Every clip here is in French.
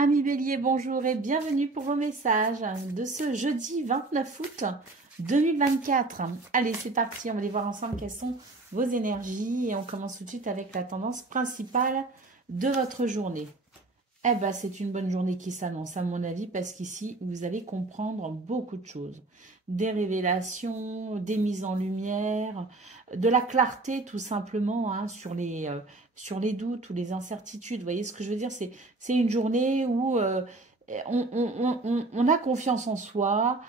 Amis Bélier, bonjour et bienvenue pour vos messages de ce jeudi 29 août 2024. Allez, c'est parti, on va aller voir ensemble quelles sont vos énergies et on commence tout de suite avec la tendance principale de votre journée. Eh bien, c'est une bonne journée qui s'annonce à mon avis parce qu'ici, vous allez comprendre beaucoup de choses. Des révélations, des mises en lumière, de la clarté tout simplement hein, sur les doutes ou les incertitudes. Vous voyez ce que je veux dire? C'est une journée où on a confiance en soi,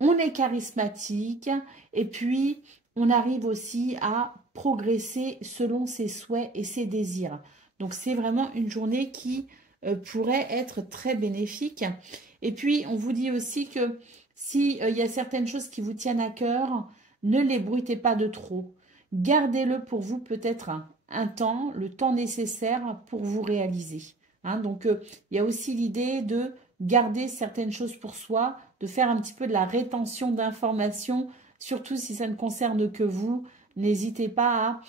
on est charismatique et puis on arrive aussi à progresser selon ses souhaits et ses désirs. Donc, c'est vraiment une journée qui pourrait être très bénéfique. Et puis, on vous dit aussi que si il y a certaines choses qui vous tiennent à cœur, ne les bruitez pas de trop. Gardez-le pour vous peut-être un temps, le temps nécessaire pour vous réaliser. Hein, donc, il y a aussi l'idée de garder certaines choses pour soi, de faire un petit peu de la rétention d'informations, surtout si ça ne concerne que vous. N'hésitez pas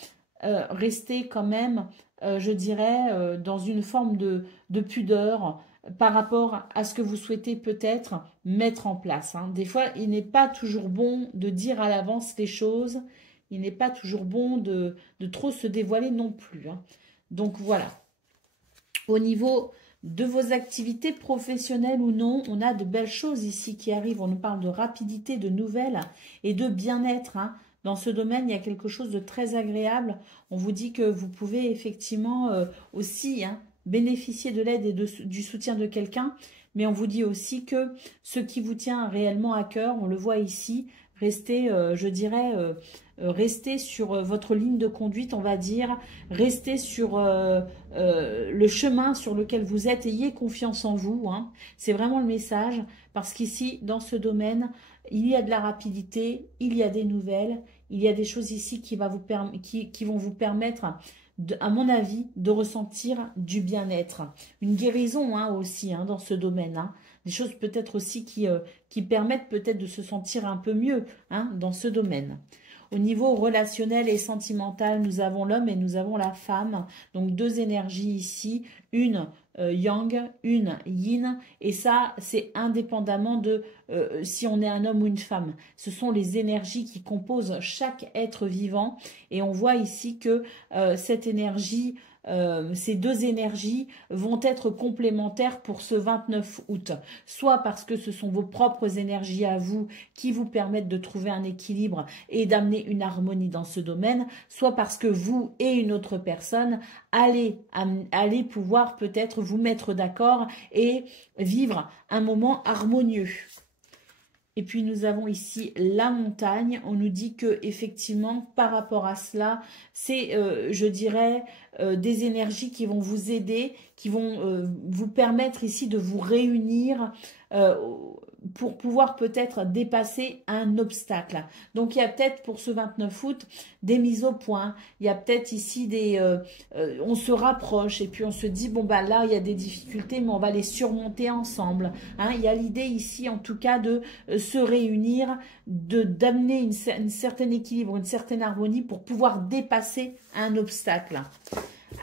à rester quand même je dirais, dans une forme de pudeur par rapport à ce que vous souhaitez peut-être mettre en place. Hein. Des fois, il n'est pas toujours bon de dire à l'avance les choses. Il n'est pas toujours bon de trop se dévoiler non plus. Hein. Donc voilà. Au niveau de vos activités professionnelles ou non, on a de belles choses ici qui arrivent. On nous parle de rapidité, de nouvelles et de bien-être. Hein. Dans ce domaine, il y a quelque chose de très agréable. On vous dit que vous pouvez effectivement aussi hein, bénéficier de l'aide et du soutien de quelqu'un. Mais on vous dit aussi que ce qui vous tient réellement à cœur, on le voit ici, restez, je dirais, restez sur votre ligne de conduite, on va dire. Restez sur le chemin sur lequel vous êtes. Ayez confiance en vous. Hein. C'est vraiment le message. Parce qu'ici, dans ce domaine, il y a de la rapidité, il y a des nouvelles. Il y a des choses ici qui vont vous permettre, à mon avis, de ressentir du bien-être. Une guérison hein, aussi hein, dans ce domaine. Hein. Des choses peut-être aussi qui permettent peut-être de se sentir un peu mieux hein, dans ce domaine. Au niveau relationnel et sentimental, nous avons l'homme et nous avons la femme. Donc deux énergies ici, une yang, une yin. Et ça, c'est indépendamment de si on est un homme ou une femme. Ce sont les énergies qui composent chaque être vivant. Et on voit ici que cette énergie... ces deux énergies vont être complémentaires pour ce 29 août. Soit parce que ce sont vos propres énergies à vous qui vous permettent de trouver un équilibre et d'amener une harmonie dans ce domaine, soit parce que vous et une autre personne allez pouvoir peut-être vous mettre d'accord et vivre un moment harmonieux. Et puis nous avons ici la montagne. On nous dit que effectivement, par rapport à cela, c'est, je dirais, des énergies qui vont vous aider, qui vont vous permettre ici de vous réunir pour pouvoir peut-être dépasser un obstacle. Donc il y a peut-être pour ce 29 août des mises au point. Il y a peut-être ici on se rapproche et puis on se dit bon bah là il y a des difficultés mais on va les surmonter ensemble. Hein, il y a l'idée ici en tout cas de se réunir, d'amener une certaine équilibre, une certaine harmonie pour pouvoir dépasser un obstacle.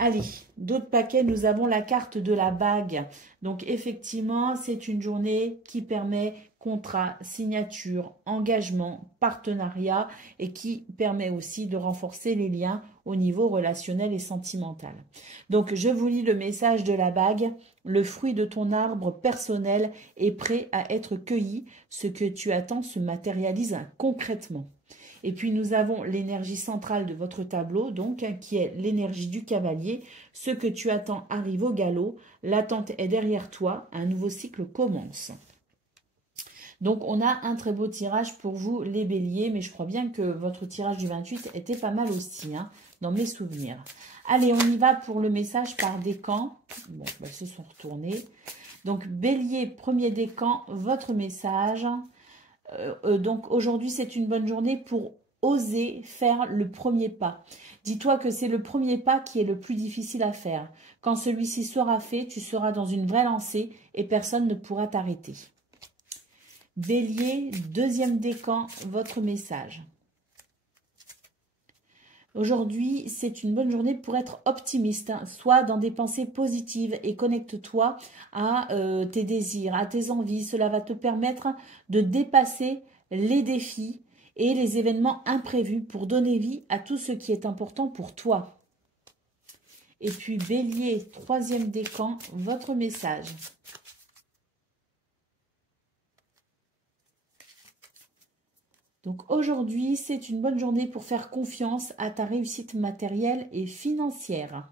Allez, d'autres paquets, nous avons la carte de la bague. Donc effectivement, c'est une journée qui permet contrat, signature, engagement, partenariat et qui permet aussi de renforcer les liens au niveau relationnel et sentimental. Donc je vous lis le message de la bague. Le fruit de ton arbre personnel est prêt à être cueilli. Ce que tu attends se matérialise concrètement. Et puis nous avons l'énergie centrale de votre tableau, donc qui est l'énergie du cavalier. Ce que tu attends arrive au galop. L'attente est derrière toi. Un nouveau cycle commence. Donc on a un très beau tirage pour vous les béliers, mais je crois bien que votre tirage du 28 était pas mal aussi, hein, dans mes souvenirs. Allez, on y va pour le message par décan. Bon, bah, ils se sont retournés. Donc bélier, premier décan, votre message. Donc aujourd'hui, c'est une bonne journée pour oser faire le premier pas. Dis-toi que c'est le premier pas qui est le plus difficile à faire. Quand celui-ci sera fait, tu seras dans une vraie lancée et personne ne pourra t'arrêter. Bélier, deuxième décan, votre message. Aujourd'hui, c'est une bonne journée pour être optimiste. Hein. Sois dans des pensées positives et connecte-toi à tes désirs, à tes envies. Cela va te permettre de dépasser les défis et les événements imprévus pour donner vie à tout ce qui est important pour toi. Et puis Bélier, troisième décan, votre message. Donc aujourd'hui, c'est une bonne journée pour faire confiance à ta réussite matérielle et financière.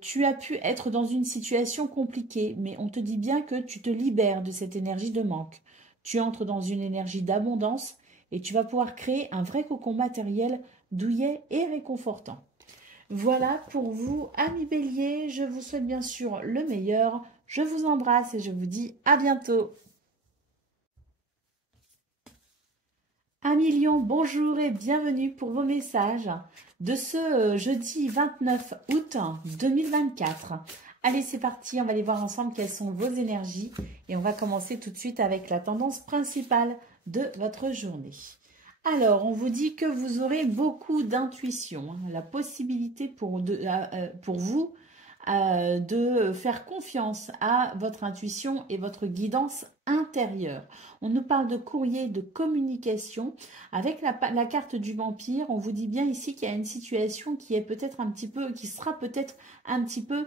Tu as pu être dans une situation compliquée, mais on te dit bien que tu te libères de cette énergie de manque. Tu entres dans une énergie d'abondance et tu vas pouvoir créer un vrai cocon matériel douillet et réconfortant. Voilà pour vous, amis Bélier. Je vous souhaite bien sûr le meilleur. Je vous embrasse et je vous dis à bientôt. Amis Lion, bonjour et bienvenue pour vos messages de ce jeudi 29 août 2024. Allez, c'est parti, on va aller voir ensemble quelles sont vos énergies et on va commencer tout de suite avec la tendance principale de votre journée. Alors, on vous dit que vous aurez beaucoup d'intuition, hein, la possibilité pour vous de faire confiance à votre intuition et votre guidance intérieure. On nous parle de courrier, de communication. Avec la carte du vampire, on vous dit bien ici qu'il y a une situation qui est peut-être un petit peu, qui sera peut-être un petit peu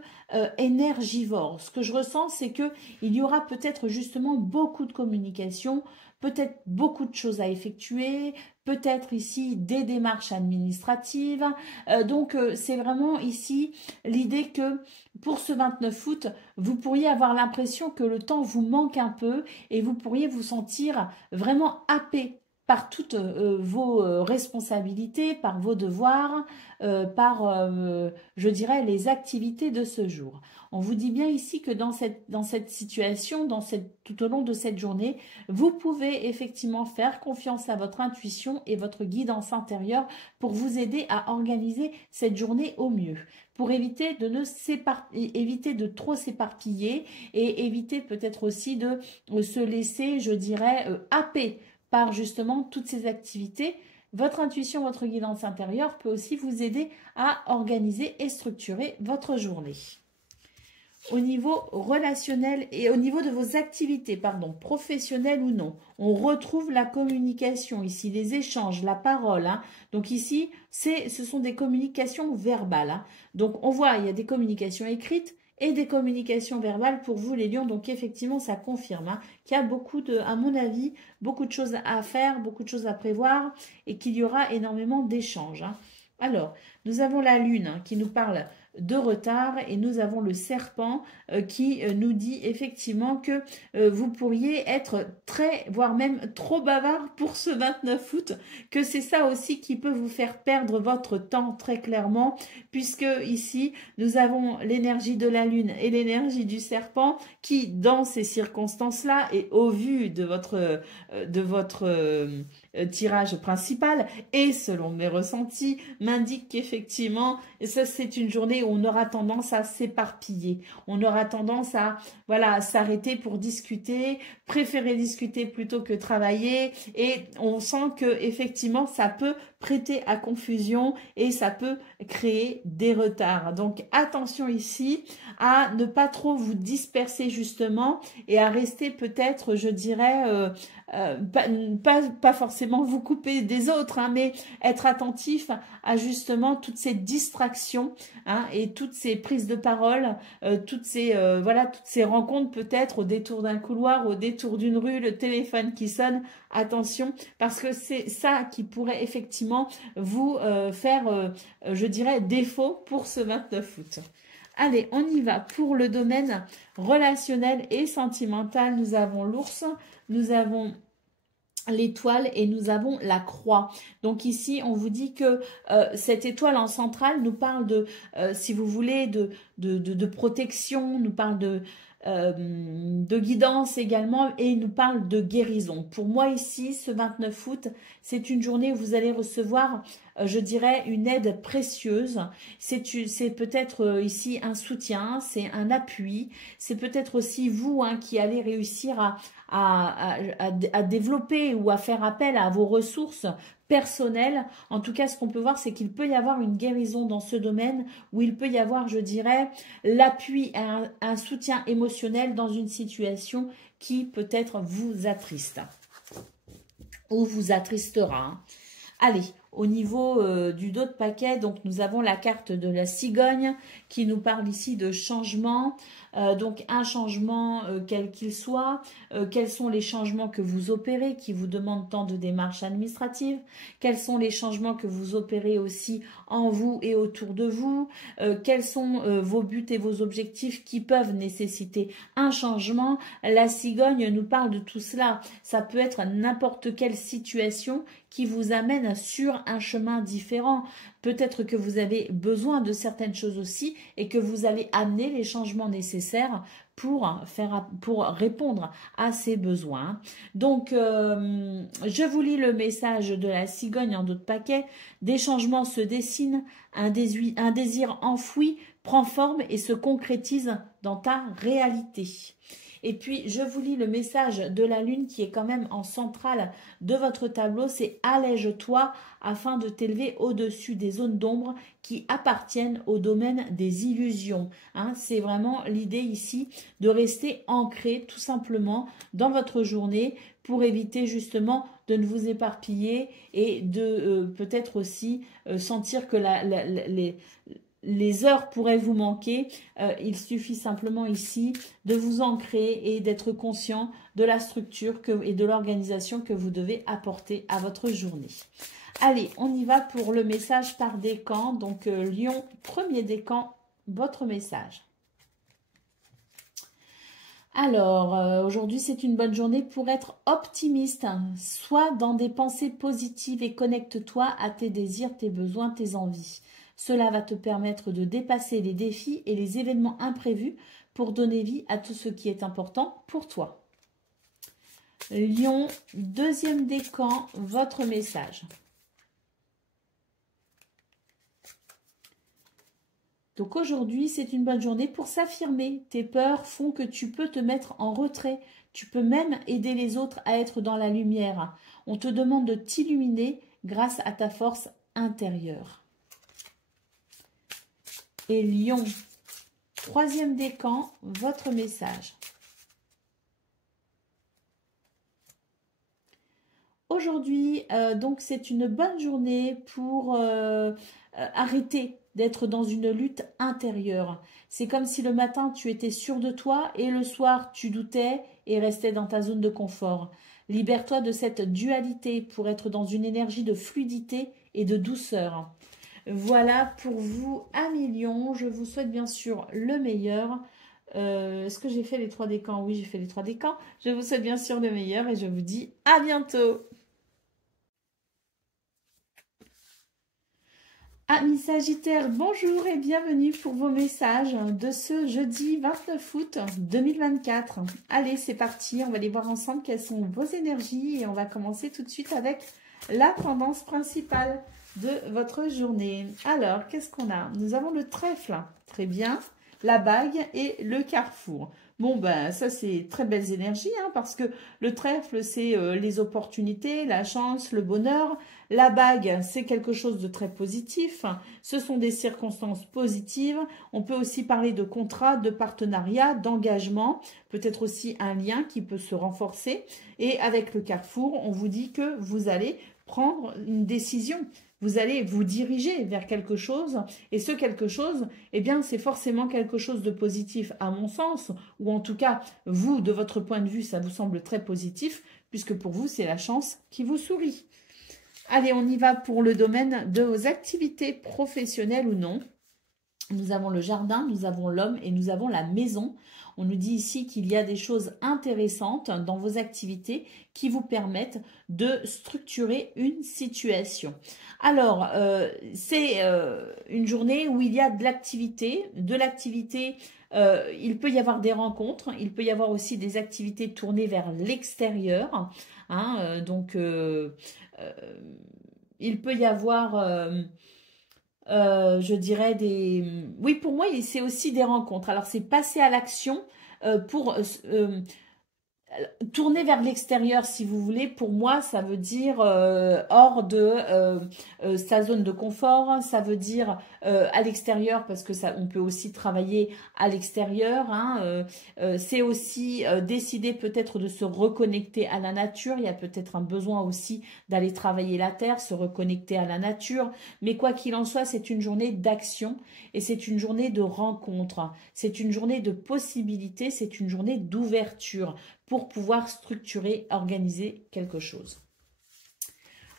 énergivore. Ce que je ressens, c'est que il y aura peut-être justement beaucoup de communication, peut-être beaucoup de choses à effectuer, peut-être ici des démarches administratives. Donc, c'est vraiment ici l'idée que pour ce 29 août, vous pourriez avoir l'impression que le temps vous manque un peu et vous pourriez vous sentir vraiment happé par toutes vos responsabilités, par vos devoirs, par, je dirais, les activités de ce jour. On vous dit bien ici que dans cette situation, tout au long de cette journée, vous pouvez effectivement faire confiance à votre intuition et votre guidance intérieure pour vous aider à organiser cette journée au mieux, pour éviter de trop s'éparpiller et éviter peut-être aussi de se laisser, je dirais, happer par justement toutes ces activités. Votre intuition, votre guidance intérieure peut aussi vous aider à organiser et structurer votre journée. Au niveau relationnel et au niveau de vos activités, professionnelles ou non, on retrouve la communication ici, les échanges, la parole. Hein. Donc ici, ce sont des communications verbales. Hein. Donc on voit, il y a des communications écrites et des communications verbales pour vous les lions. Donc effectivement, ça confirme hein, qu'il y a à mon avis, beaucoup de choses à faire, beaucoup de choses à prévoir et qu'il y aura énormément d'échanges. Hein. Alors, nous avons la lune hein, qui nous parle de retard et nous avons le serpent qui nous dit effectivement que vous pourriez être très, voire même trop bavard pour ce 29 août, que c'est ça aussi qui peut vous faire perdre votre temps très clairement, puisque ici nous avons l'énergie de la lune et l'énergie du serpent qui dans ces circonstances-là et au vu de votre tirage principal et selon mes ressentis m'indique qu'effectivement ça c'est une journée où on aura tendance à s'éparpiller, on aura tendance à voilà s'arrêter pour discuter, préférer discuter plutôt que travailler et on sent que effectivement ça peut prêter à confusion et ça peut créer des retards. Donc attention ici à ne pas trop vous disperser justement et à rester peut-être je dirais pas forcément vous couper des autres, hein, mais être attentif à justement toutes ces distractions hein, et toutes ces prises de parole, toutes ces rencontres peut-être au détour d'un couloir, au détour d'une rue, le téléphone qui sonne. Attention, parce que c'est ça qui pourrait effectivement vous faire, je dirais, défaut pour ce 29 août. Allez, on y va pour le domaine relationnel et sentimental. Nous avons l'ours, nous avons l'étoile et nous avons la croix. Donc ici, on vous dit que cette étoile en centrale nous parle de, si vous voulez, de protection, nous parle de guidance également et il nous parle de guérison. Pour moi ici, ce 29 août, c'est une journée où vous allez recevoir je dirais, une aide précieuse. C'est peut-être ici un soutien, c'est un appui. C'est peut-être aussi vous hein, qui allez réussir à développer ou à faire appel à vos ressources personnelles. En tout cas, ce qu'on peut voir, c'est qu'il peut y avoir une guérison dans ce domaine où il peut y avoir, je dirais, l'appui, un soutien émotionnel dans une situation qui peut-être vous attriste ou vous attristera. Hein. Allez, au niveau du dos de paquet, donc nous avons la carte de la cigogne qui nous parle ici de changement. Donc un changement quel qu'il soit, quels sont les changements que vous opérez qui vous demandent tant de démarches administratives, quels sont les changements que vous opérez aussi en vous et autour de vous, quels sont vos buts et vos objectifs qui peuvent nécessiter un changement. La cigogne nous parle de tout cela. Ça peut être n'importe quelle situation qui vous amène sur un chemin différent. Peut-être que vous avez besoin de certaines choses aussi et que vous allez amener les changements nécessaires pour répondre à ces besoins. Donc, je vous lis le message de la cigogne en dos de paquet. Des changements se dessinent, un désir enfoui prend forme et se concrétise dans ta réalité. Et puis, je vous lis le message de la lune qui est quand même en centrale de votre tableau. C'est « Allège-toi afin de t'élever au-dessus des zones d'ombre qui appartiennent au domaine des illusions. » Hein, c'est vraiment l'idée ici de rester ancré tout simplement dans votre journée pour éviter justement de ne vous éparpiller et de peut-être aussi sentir que les heures pourraient vous manquer. Il suffit simplement ici de vous ancrer et d'être conscient de la structure et de l'organisation que vous devez apporter à votre journée. Allez, on y va pour le message par décan. Donc, Lion, premier décan, votre message. Alors, aujourd'hui, c'est une bonne journée pour être optimiste. Sois dans des pensées positives et connecte-toi à tes désirs, tes besoins, tes envies. Cela va te permettre de dépasser les défis et les événements imprévus pour donner vie à tout ce qui est important pour toi. Lion, deuxième décan, votre message. Donc aujourd'hui, c'est une bonne journée pour s'affirmer. Tes peurs font que tu peux te mettre en retrait. Tu peux même aider les autres à être dans la lumière. On te demande de t'illuminer grâce à ta force intérieure. Et Lion, troisième décan, votre message. Aujourd'hui, donc c'est une bonne journée pour arrêter d'être dans une lutte intérieure. C'est comme si le matin tu étais sûr de toi et le soir tu doutais et restais dans ta zone de confort. Libère-toi de cette dualité pour être dans une énergie de fluidité et de douceur. Voilà pour vous, amis Lion. Je vous souhaite bien sûr le meilleur. Est-ce que j'ai fait les 3 décans? Oui, j'ai fait les 3 décans. Je vous souhaite bien sûr le meilleur et je vous dis à bientôt. Amis Sagittaires, bonjour et bienvenue pour vos messages de ce jeudi 29 août 2024. Allez, c'est parti, on va aller voir ensemble quelles sont vos énergies et on va commencer tout de suite avec la tendance principale de votre journée. Alors, qu'est-ce qu'on a? Nous avons le trèfle, très bien, la bague et le carrefour. Bon, ben, ça, c'est très belles énergies, hein, parce que le trèfle, c'est les opportunités, la chance, le bonheur. La bague, c'est quelque chose de très positif. Ce sont des circonstances positives. On peut aussi parler de contrat, de partenariat, d'engagement, peut-être aussi un lien qui peut se renforcer. Et avec le carrefour, on vous dit que vous allez prendre une décision. Vous allez vous diriger vers quelque chose et ce quelque chose, eh bien, c'est forcément quelque chose de positif à mon sens, ou en tout cas, vous, de votre point de vue, ça vous semble très positif, puisque pour vous, c'est la chance qui vous sourit. Allez, on y va pour le domaine de vos activités professionnelles ou non. Nous avons le jardin, nous avons l'homme et nous avons la maison. On nous dit ici qu'il y a des choses intéressantes dans vos activités qui vous permettent de structurer une situation. Alors, c'est une journée où il y a de l'activité. Il peut y avoir des rencontres, il peut y avoir aussi des activités tournées vers l'extérieur. Hein, il peut y avoir, je dirais, des... Oui, pour moi, c'est aussi des rencontres. Alors, c'est passer à l'action pour tourner vers l'extérieur, si vous voulez, pour moi, ça veut dire hors de sa zone de confort, ça veut dire à l'extérieur, parce que ça, on peut aussi travailler à l'extérieur. Hein, c'est aussi décider peut-être de se reconnecter à la nature. Il y a peut-être un besoin aussi d'aller travailler la terre, se reconnecter à la nature. Mais quoi qu'il en soit, c'est une journée d'action et c'est une journée de rencontre. C'est une journée de possibilités, c'est une journée d'ouverture pour pouvoir structurer, organiser quelque chose.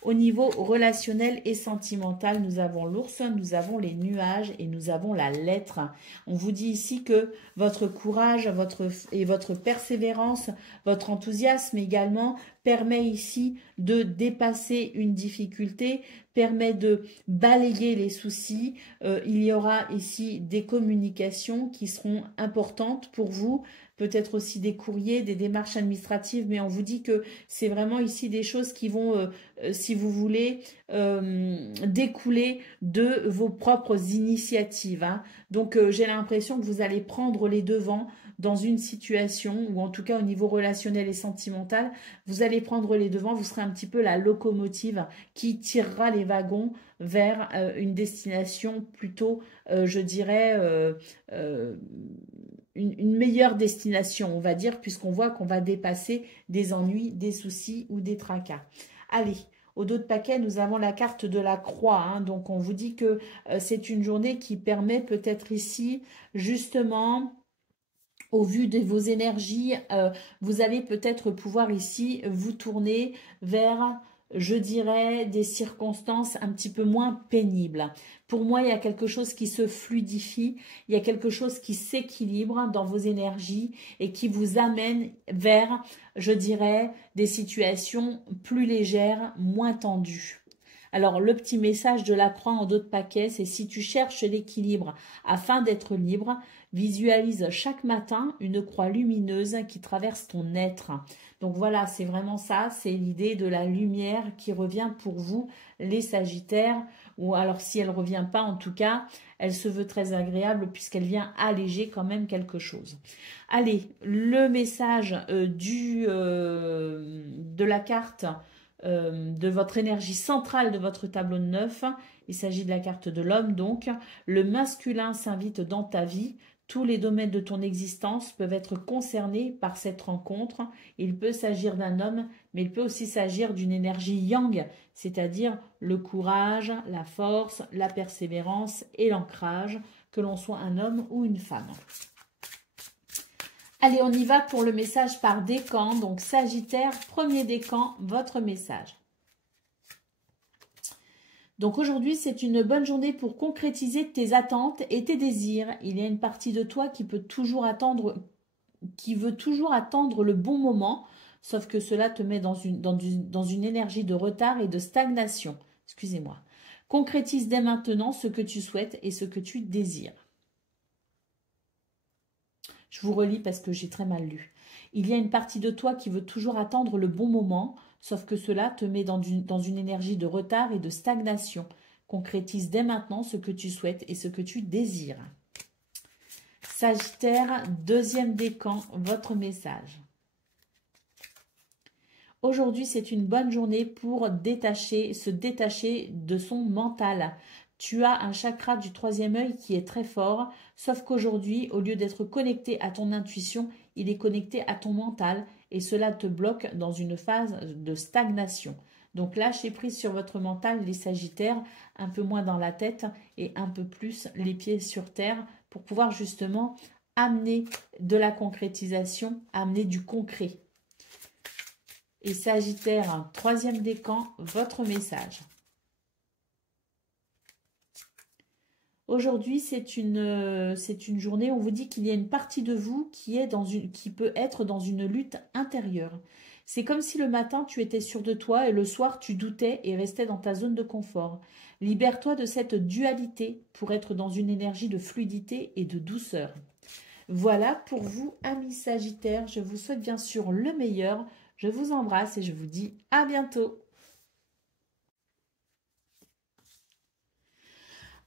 Au niveau relationnel et sentimental, nous avons l'ours, nous avons les nuages et nous avons la lettre. On vous dit ici que votre courage et votre persévérance, votre enthousiasme également permet ici de dépasser une difficulté, permet de balayer les soucis. Il y aura ici des communications qui seront importantes pour vous, peut-être aussi des courriers, des démarches administratives, mais on vous dit que c'est vraiment ici des choses qui vont, si vous voulez, découler de vos propres initiatives. Hein. Donc, j'ai l'impression que vous allez prendre les devants dans une situation, ou en tout cas au niveau relationnel et sentimental, vous allez prendre les devants, vous serez un petit peu la locomotive qui tirera les wagons vers une destination plutôt, je dirais, une meilleure destination, on va dire, puisqu'on voit qu'on va dépasser des ennuis, des soucis ou des tracas. Allez, au dos de paquet, nous avons la carte de la croix. Hein, donc, on vous dit que c'est une journée qui permet peut-être ici, justement, au vu de vos énergies, vous allez peut-être pouvoir ici vous tourner vers, je dirais, des circonstances un petit peu moins pénibles. Pour moi, il y a quelque chose qui se fluidifie, il y a quelque chose qui s'équilibre dans vos énergies et qui vous amène vers, je dirais, des situations plus légères, moins tendues. Alors, le petit message de la croix en dos de paquet, c'est si tu cherches l'équilibre afin d'être libre, visualise chaque matin une croix lumineuse qui traverse ton être. Donc voilà, c'est vraiment ça, c'est l'idée de la lumière qui revient pour vous, les Sagittaires, ou alors si elle ne revient pas, en tout cas, elle se veut très agréable puisqu'elle vient alléger quand même quelque chose. Allez, le message de la carte de votre énergie centrale de votre tableau de 9. Il s'agit de la carte de l'homme, donc. Le masculin s'invite dans ta vie. Tous les domaines de ton existence peuvent être concernés par cette rencontre. Il peut s'agir d'un homme, mais il peut aussi s'agir d'une énergie yang, c'est-à-dire le courage, la force, la persévérance et l'ancrage, que l'on soit un homme ou une femme. Allez, on y va pour le message par décan. Donc, Sagittaire, premier décan, votre message. Donc, aujourd'hui, c'est une bonne journée pour concrétiser tes attentes et tes désirs. Il y a une partie de toi qui veut toujours attendre le bon moment, sauf que cela te met dans une énergie de retard et de stagnation. Excusez-moi. Concrétise dès maintenant ce que tu souhaites et ce que tu désires. Je vous relis parce que j'ai très mal lu. Il y a une partie de toi qui veut toujours attendre le bon moment, sauf que cela te met dans une énergie de retard et de stagnation. Concrétise dès maintenant ce que tu souhaites et ce que tu désires. Sagittaire, deuxième décan, votre message. Aujourd'hui, c'est une bonne journée pour se détacher de son mental. Tu as un chakra du troisième œil qui est très fort, sauf qu'aujourd'hui, au lieu d'être connecté à ton intuition, il est connecté à ton mental et cela te bloque dans une phase de stagnation. Donc lâchez prise sur votre mental, les Sagittaires, un peu moins dans la tête et un peu plus les pieds sur terre pour pouvoir justement amener de la concrétisation, amener du concret. Et Sagittaire, troisième décan, votre message. Aujourd'hui, c'est une journée, on vous dit qu'il y a une partie de vous qui peut être dans une lutte intérieure. C'est comme si le matin, tu étais sûr de toi et le soir, tu doutais et restais dans ta zone de confort. Libère-toi de cette dualité pour être dans une énergie de fluidité et de douceur. Voilà pour vous, amis Sagittaires. Je vous souhaite bien sûr le meilleur. Je vous embrasse et je vous dis à bientôt.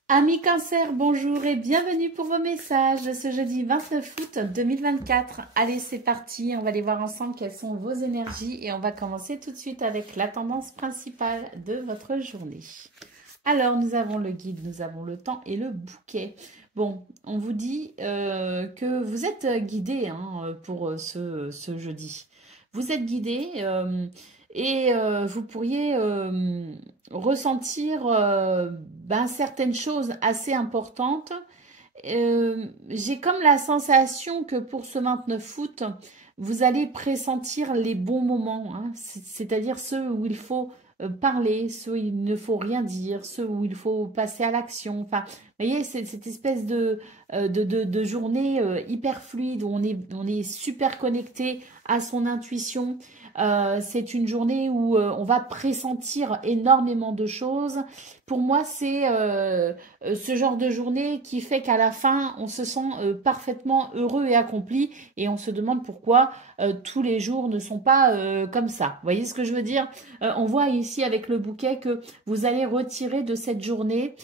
Amis Cancer, bonjour et bienvenue pour vos messages de ce jeudi 29 août 2024. Allez, c'est parti, on va aller voir ensemble quelles sont vos énergies et on va commencer tout de suite avec la tendance principale de votre journée. Alors, nous avons le guide, nous avons le temps et le bouquet. Bon, on vous dit que vous êtes guidé pour ce jeudi. Vous êtes guidé et vous pourriez ressentir certaines choses assez importantes. J'ai comme la sensation que pour ce 29 août, vous allez pressentir les bons moments, hein, c'est-à-dire ceux où il faut parler, ceux où il ne faut rien dire, ceux où il faut passer à l'action. Enfin, vous voyez, c'est cette espèce de journée hyper fluide où on est super connecté à son intuition. C'est une journée où on va pressentir énormément de choses. Pour moi, c'est ce genre de journée qui fait qu'à la fin, on se sent parfaitement heureux et accompli et on se demande pourquoi tous les jours ne sont pas comme ça. Vous voyez ce que je veux dire? On voit ici avec le bouquet que vous allez retirer de cette journée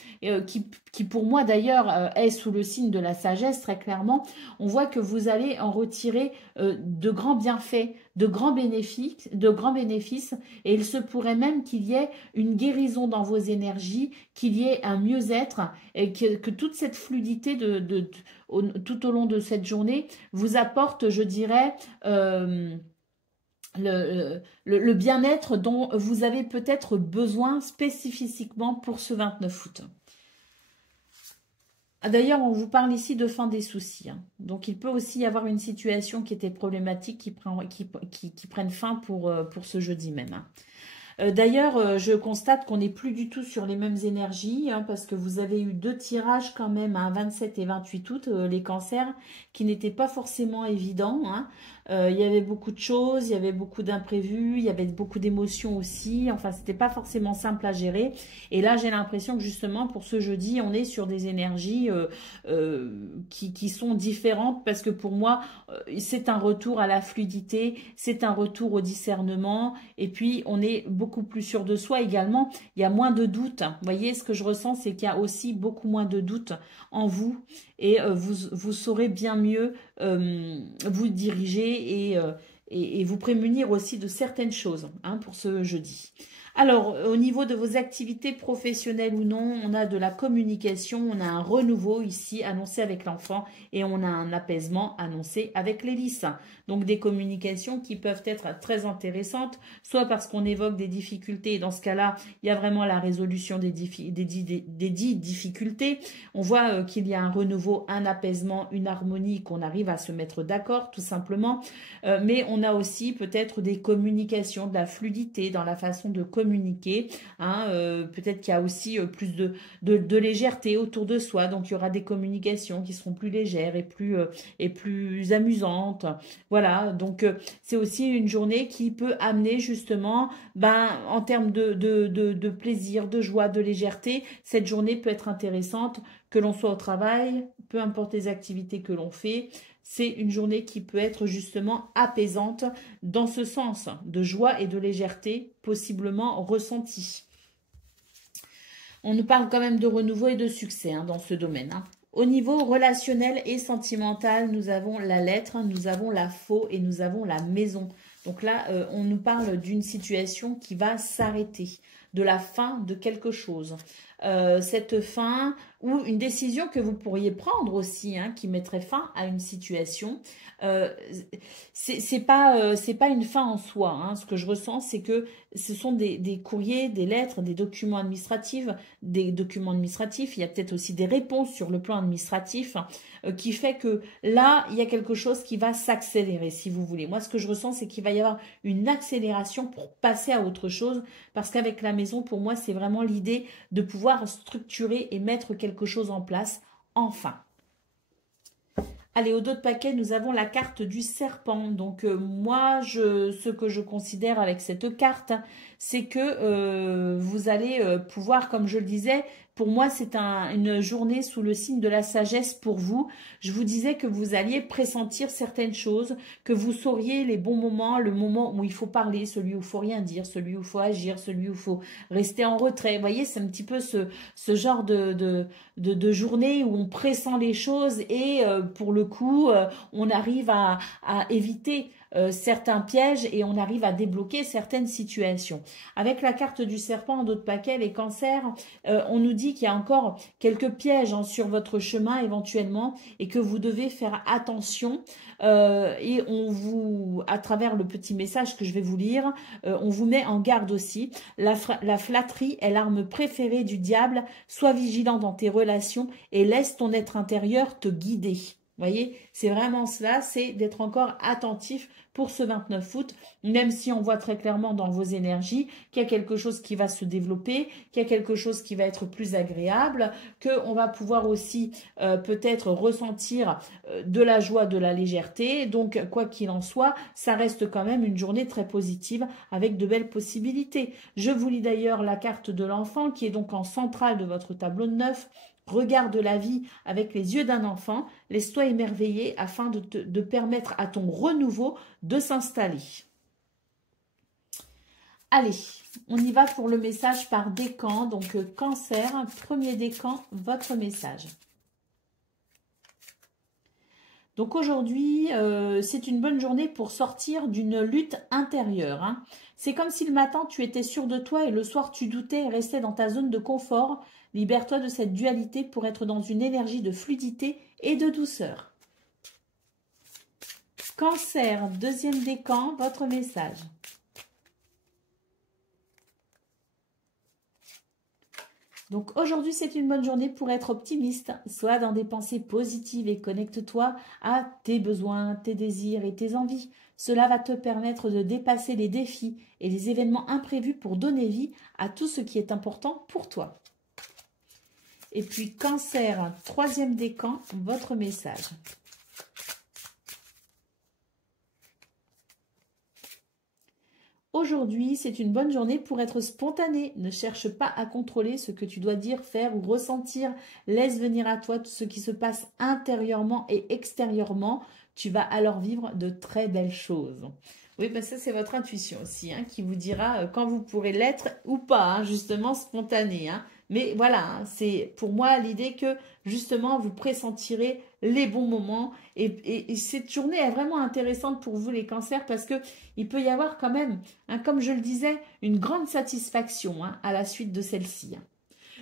qui pour moi d'ailleurs est sous le signe de la sagesse très clairement. On voit que vous allez en retirer de grands bienfaits, de grands bénéfices et il se pourrait même qu'il y ait une guérison dans vos énergies, qu'il y ait un mieux-être et que toute cette fluidité tout au long de cette journée vous apporte, je dirais, le bien-être dont vous avez peut-être besoin spécifiquement pour ce 29 août. D'ailleurs, on vous parle ici de fin des soucis. Hein. Donc, il peut aussi y avoir une situation qui était problématique qui prenne fin pour ce jeudi même. Hein. D'ailleurs, je constate qu'on n'est plus du tout sur les mêmes énergies, hein, parce que vous avez eu 2 tirages quand même, hein, 27 et 28 août, les cancers, qui n'étaient pas forcément évidents. Hein. Il y avait beaucoup de choses, il y avait beaucoup d'imprévus, il y avait beaucoup d'émotions aussi. Enfin, c'était pas forcément simple à gérer. Et là, j'ai l'impression que justement, pour ce jeudi, on est sur des énergies qui sont différentes, parce que pour moi, c'est un retour à la fluidité, c'est un retour au discernement, et puis on est beaucoup plus sûr de soi également. Il y a moins de doutes. Vous voyez, ce que je ressens, c'est qu'il y a aussi beaucoup moins de doutes en vous, et vous saurez bien mieux vous diriger et vous prémunir aussi de certaines choses hein, pour ce jeudi. Alors, au niveau de vos activités professionnelles ou non, on a de la communication, on a un renouveau ici annoncé avec l'enfant et on a un apaisement annoncé avec l'hélice. Donc, des communications qui peuvent être très intéressantes, soit parce qu'on évoque des difficultés, et dans ce cas-là, il y a vraiment la résolution des dites difficultés. On voit qu'il y a un renouveau, un apaisement, une harmonie, qu'on arrive à se mettre d'accord, tout simplement. Mais on a aussi peut-être des communications, de la fluidité dans la façon de communiquer. Hein, peut-être qu'il y a aussi plus de légèreté autour de soi. Donc, il y aura des communications qui seront plus légères et plus amusantes. Voilà, donc c'est aussi une journée qui peut amener justement, en termes de plaisir, de joie, de légèreté, cette journée peut être intéressante, que l'on soit au travail, peu importe les activités que l'on fait. C'est une journée qui peut être justement apaisante dans ce sens de joie et de légèreté possiblement ressentie. On nous parle quand même de renouveau et de succès hein, dans ce domaine. Hein. Au niveau relationnel et sentimental, nous avons la lettre, nous avons la faux et nous avons la maison. Donc là, on nous parle d'une situation qui va s'arrêter, de la fin de quelque chose. Cette fin ou une décision que vous pourriez prendre aussi, hein, qui mettrait fin à une situation. C'est pas une fin en soi. Hein. Ce que je ressens, c'est que ce sont des courriers, des lettres, des documents administratifs. Il y a peut-être aussi des réponses sur le plan administratif qui fait que là, il y a quelque chose qui va s'accélérer, si vous voulez. Moi, ce que je ressens, c'est qu'il va y avoir une accélération pour passer à autre chose, parce qu'avec la maison, pour moi, c'est vraiment l'idée de pouvoir structurer et mettre quelque chose en place, enfin. Allez, au dos de paquet, nous avons la carte du serpent. Donc, moi, ce que je considère avec cette carte, c'est que vous allez pouvoir, comme je le disais, Pour moi, c'est une journée sous le signe de la sagesse pour vous. Je vous disais que vous alliez pressentir certaines choses, que vous sauriez les bons moments, le moment où il faut parler, celui où il faut rien dire, celui où il faut agir, celui où il faut rester en retrait. Vous voyez, c'est un petit peu ce genre de journée où on pressent les choses et pour le coup, on arrive à éviter certains pièges et on arrive à débloquer certaines situations. Avec la carte du serpent en d'autres paquets, les cancers, on nous dit qu'il y a encore quelques pièges sur votre chemin éventuellement et que vous devez faire attention. Et on vous, à travers le petit message que je vais vous lire, on vous met en garde aussi. La flatterie est l'arme préférée du diable. Sois vigilant dans tes relations et laisse ton être intérieur te guider. Vous voyez, c'est vraiment cela, c'est d'être encore attentif pour ce 29 août, même si on voit très clairement dans vos énergies qu'il y a quelque chose qui va se développer, qu'il y a quelque chose qui va être plus agréable, qu'on va pouvoir aussi peut-être ressentir de la joie, de la légèreté. Donc, quoi qu'il en soit, ça reste quand même une journée très positive avec de belles possibilités. Je vous lis d'ailleurs la carte de l'enfant qui est donc en centrale de votre tableau de 9. Regarde la vie avec les yeux d'un enfant, laisse-toi émerveiller afin de permettre à ton renouveau de s'installer. Allez, on y va pour le message par décan. Donc, cancer, premier décan, votre message. Donc aujourd'hui, c'est une bonne journée pour sortir d'une lutte intérieure. C'est comme si le matin, tu étais sûr de toi et le soir, tu doutais et restais dans ta zone de confort. Libère-toi de cette dualité pour être dans une énergie de fluidité et de douceur. Cancer, deuxième décan, votre message. Donc aujourd'hui, c'est une bonne journée pour être optimiste. Sois dans des pensées positives et connecte-toi à tes besoins, tes désirs et tes envies. Cela va te permettre de dépasser les défis et les événements imprévus pour donner vie à tout ce qui est important pour toi. Et puis cancer, troisième décan, votre message. Aujourd'hui, c'est une bonne journée pour être spontané. Ne cherche pas à contrôler ce que tu dois dire, faire ou ressentir. Laisse venir à toi tout ce qui se passe intérieurement et extérieurement. Tu vas alors vivre de très belles choses. Oui, ben ça, c'est votre intuition aussi qui vous dira quand vous pourrez l'être ou pas, justement spontané. Mais voilà, c'est pour moi l'idée que justement vous pressentirez les bons moments. Et cette journée est vraiment intéressante pour vous les cancers parce que il peut y avoir quand même, comme je le disais, une grande satisfaction à la suite de celle-ci.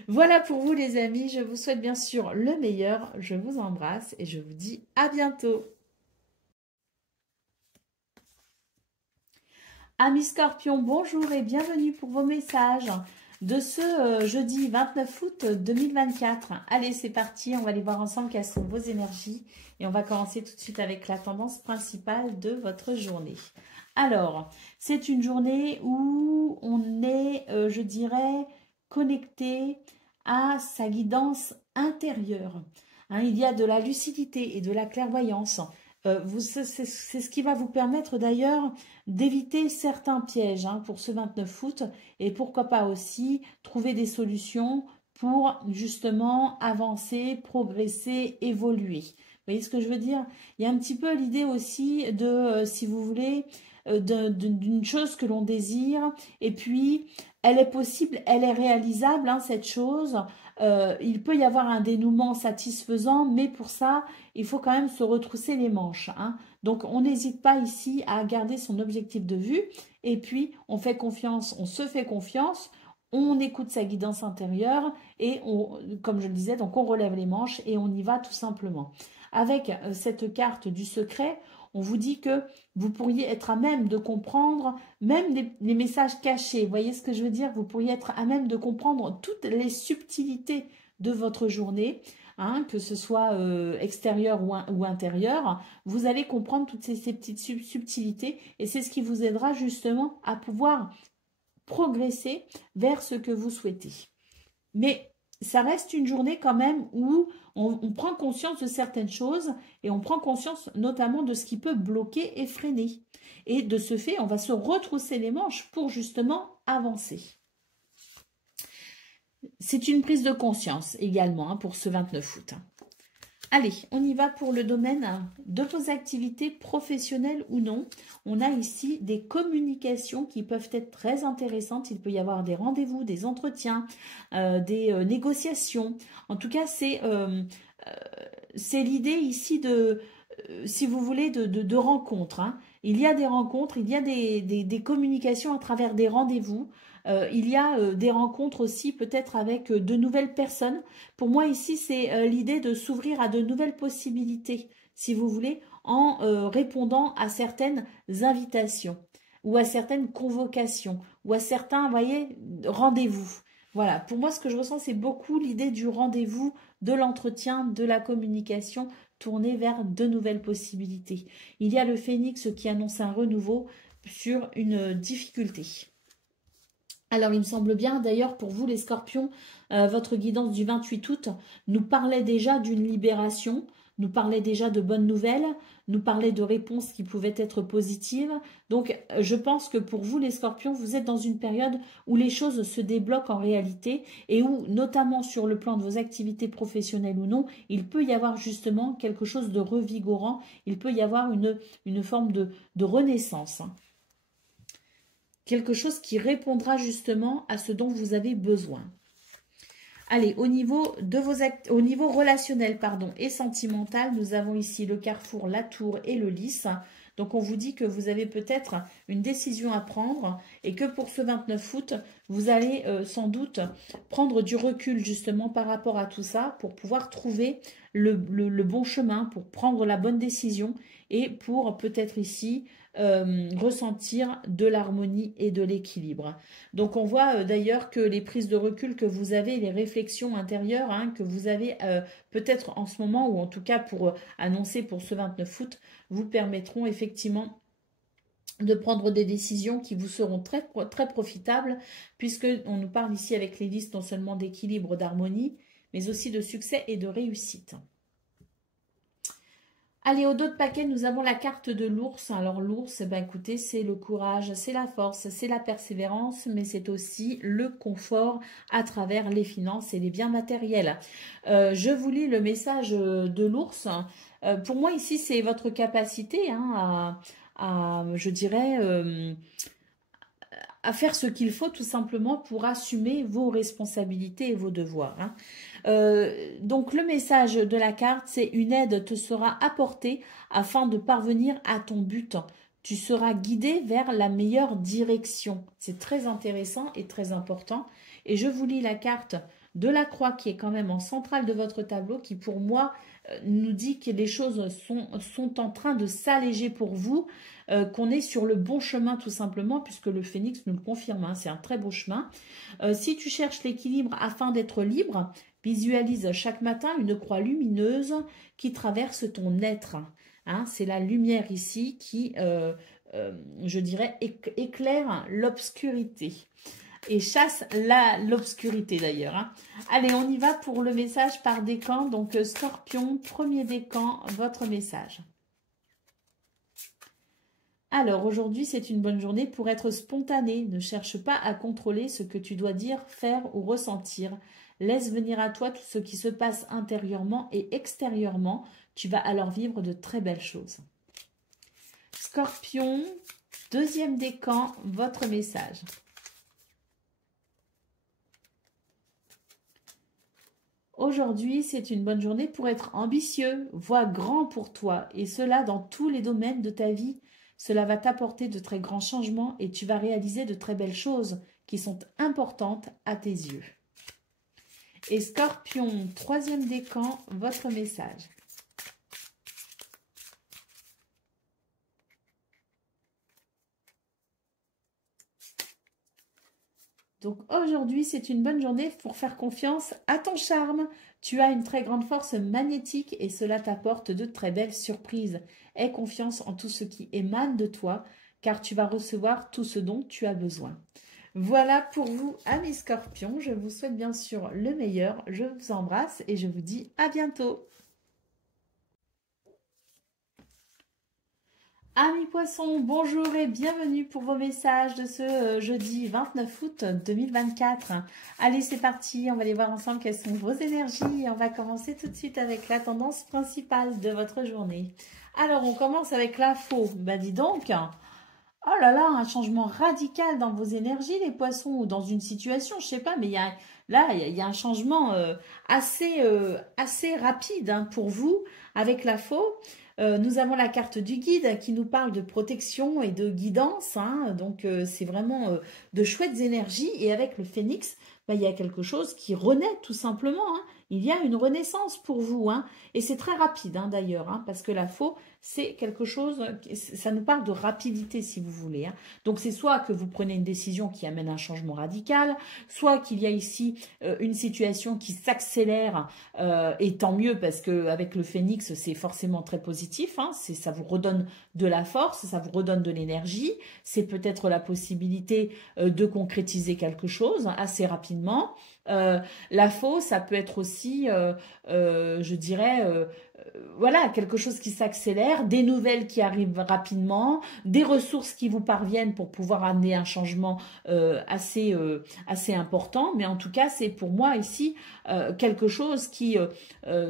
Voilà pour vous les amis, je vous souhaite bien sûr le meilleur. Je vous embrasse et je vous dis à bientôt. Amis Scorpions, bonjour et bienvenue pour vos messages de ce jeudi 29 août 2024. Allez, c'est parti, on va aller voir ensemble quelles sont vos énergies et on va commencer tout de suite avec la tendance principale de votre journée. Alors, c'est une journée où on est, je dirais, connecté à sa guidance intérieure. Il y a de la lucidité et de la clairvoyance. C'est ce qui va vous permettre d'ailleurs d'éviter certains pièges pour ce 29 août et pourquoi pas aussi trouver des solutions pour justement avancer, progresser, évoluer. Vous voyez ce que je veux dire? Il y a un petit peu l'idée aussi de, si vous voulez, d'une chose que l'on désire et puis elle est possible, elle est réalisable, cette chose. Il peut y avoir un dénouement satisfaisant, mais pour ça, il faut quand même se retrousser les manches. Donc, on n'hésite pas ici à garder son objectif de vue. Et puis, on fait confiance, on se fait confiance, on écoute sa guidance intérieure et, comme je le disais, donc on relève les manches et on y va tout simplement. Avec cette carte du secret, on vous dit que vous pourriez être à même de comprendre même les messages cachés. Vous voyez ce que je veux dire? Vous pourriez être à même de comprendre toutes les subtilités de votre journée, que ce soit extérieur ou intérieur. Vous allez comprendre toutes ces petites subtilités et c'est ce qui vous aidera justement à pouvoir progresser vers ce que vous souhaitez. Mais ça reste une journée quand même où on prend conscience de certaines choses et on prend conscience notamment de ce qui peut bloquer et freiner. Et de ce fait, on va se retrousser les manches pour justement avancer. C'est une prise de conscience également hein, pour ce 29 août. Allez, on y va pour le domaine de vos activités professionnelles ou non. On a ici des communications qui peuvent être très intéressantes. Il peut y avoir des rendez-vous, des entretiens, des négociations. En tout cas, c'est l'idée ici de, si vous voulez, de rencontres. Hein. Il y a des rencontres, il y a des communications à travers des rendez-vous. Il y a des rencontres aussi peut-être avec de nouvelles personnes. Pour moi ici, c'est l'idée de s'ouvrir à de nouvelles possibilités, si vous voulez, en répondant à certaines invitations ou à certaines convocations ou à certains, vous voyez, rendez-vous. Voilà, pour moi, ce que je ressens, c'est beaucoup l'idée du rendez-vous, de l'entretien, de la communication tournée vers de nouvelles possibilités. Il y a le phénix qui annonce un renouveau sur une difficulté. Alors, il me semble bien, d'ailleurs, pour vous, les scorpions, votre guidance du 28 août nous parlait déjà d'une libération, nous parlait déjà de bonnes nouvelles, nous parlait de réponses qui pouvaient être positives. Donc, je pense que pour vous, les scorpions, vous êtes dans une période où les choses se débloquent en réalité et où, notamment sur le plan de vos activités professionnelles ou non, il peut y avoir justement quelque chose de revigorant, il peut y avoir une forme de renaissance. Hein. Quelque chose qui répondra justement à ce dont vous avez besoin. Allez, au niveau relationnel et sentimental, nous avons ici le carrefour, la tour et le lys. Donc, on vous dit que vous avez peut-être une décision à prendre et que pour ce 29 août, vous allez sans doute prendre du recul justement par rapport à tout ça pour pouvoir trouver le bon chemin, pour prendre la bonne décision et pour peut-être ici ressentir de l'harmonie et de l'équilibre. Donc on voit d'ailleurs que les prises de recul que vous avez, les réflexions intérieures hein, que vous avez peut-être en ce moment ou en tout cas pour annoncer pour ce 29 août vous permettront effectivement de prendre des décisions qui vous seront très, très profitables puisque on nous parle ici avec les listes non seulement d'équilibre, d'harmonie mais aussi de succès et de réussite. Allez, au dos de paquet, nous avons la carte de l'ours. Alors l'ours, ben, écoutez, c'est le courage, c'est la force, c'est la persévérance, mais c'est aussi le confort à travers les finances et les biens matériels. Je vous lis le message de l'ours. Pour moi, ici, c'est votre capacité hein, je dirais, à faire ce qu'il faut tout simplement pour assumer vos responsabilités et vos devoirs. Hein. Donc le message de la carte, c'est une aide te sera apportée afin de parvenir à ton but. Tu seras guidé vers la meilleure direction. C'est très intéressant et très important. Et je vous lis la carte de la croix qui est quand même en centrale de votre tableau qui pour moi nous dit que les choses sont en train de s'alléger pour vous, qu'on est sur le bon chemin tout simplement puisque le phénix nous le confirme, hein, c'est un très beau chemin. Si tu cherches l'équilibre afin d'être libre, visualise chaque matin une croix lumineuse qui traverse ton être. Hein, c'est la lumière ici qui, je dirais, éclaire l'obscurité. Et chasse l'obscurité d'ailleurs. Hein. Allez, on y va pour le message par décan. Donc, Scorpion, premier décan, votre message. Alors, aujourd'hui, c'est une bonne journée pour être spontané. Ne cherche pas à contrôler ce que tu dois dire, faire ou ressentir. Laisse venir à toi tout ce qui se passe intérieurement et extérieurement. Tu vas alors vivre de très belles choses. Scorpion, deuxième décan, votre message. Aujourd'hui, c'est une bonne journée pour être ambitieux. Vois grand pour toi et cela dans tous les domaines de ta vie. Cela va t'apporter de très grands changements et tu vas réaliser de très belles choses qui sont importantes à tes yeux. Et Scorpion, troisième décan, votre message. Donc aujourd'hui, c'est une bonne journée pour faire confiance à ton charme. Tu as une très grande force magnétique et cela t'apporte de très belles surprises. Aie confiance en tout ce qui émane de toi, car tu vas recevoir tout ce dont tu as besoin. Voilà pour vous, amis scorpions. Je vous souhaite bien sûr le meilleur. Je vous embrasse et je vous dis à bientôt. Amis poissons, bonjour et bienvenue pour vos messages de ce jeudi 29 août 2024. Allez, c'est parti, on va aller voir ensemble quelles sont vos énergies. On va commencer tout de suite avec la tendance principale de votre journée. Alors, on commence avec l'info. Bah dis donc, oh là là, un changement radical dans vos énergies, les poissons, ou dans une situation, je sais pas, mais il y a un changement assez rapide hein, pour vous avec l'info. Nous avons la carte du guide qui nous parle de protection et de guidance. Hein, donc, c'est vraiment de chouettes énergies. Et avec le phénix, bah, il y a quelque chose qui renaît tout simplement. Hein. Il y a une renaissance pour vous. Hein. Et c'est très rapide hein, d'ailleurs, hein, parce que la faux, c'est quelque chose, ça nous parle de rapidité si vous voulez. Hein. Donc, c'est soit que vous prenez une décision qui amène un changement radical, soit qu'il y a ici une situation qui s'accélère et tant mieux parce qu'avec le phénix, c'est forcément très positif. Hein, ça vous redonne de la force, ça vous redonne de l'énergie. C'est peut-être la possibilité de concrétiser quelque chose assez rapidement. La faux, ça peut être aussi, je dirais, voilà, quelque chose qui s'accélère, des nouvelles qui arrivent rapidement, des ressources qui vous parviennent pour pouvoir amener un changement assez important. Mais en tout cas, c'est pour moi ici quelque chose qui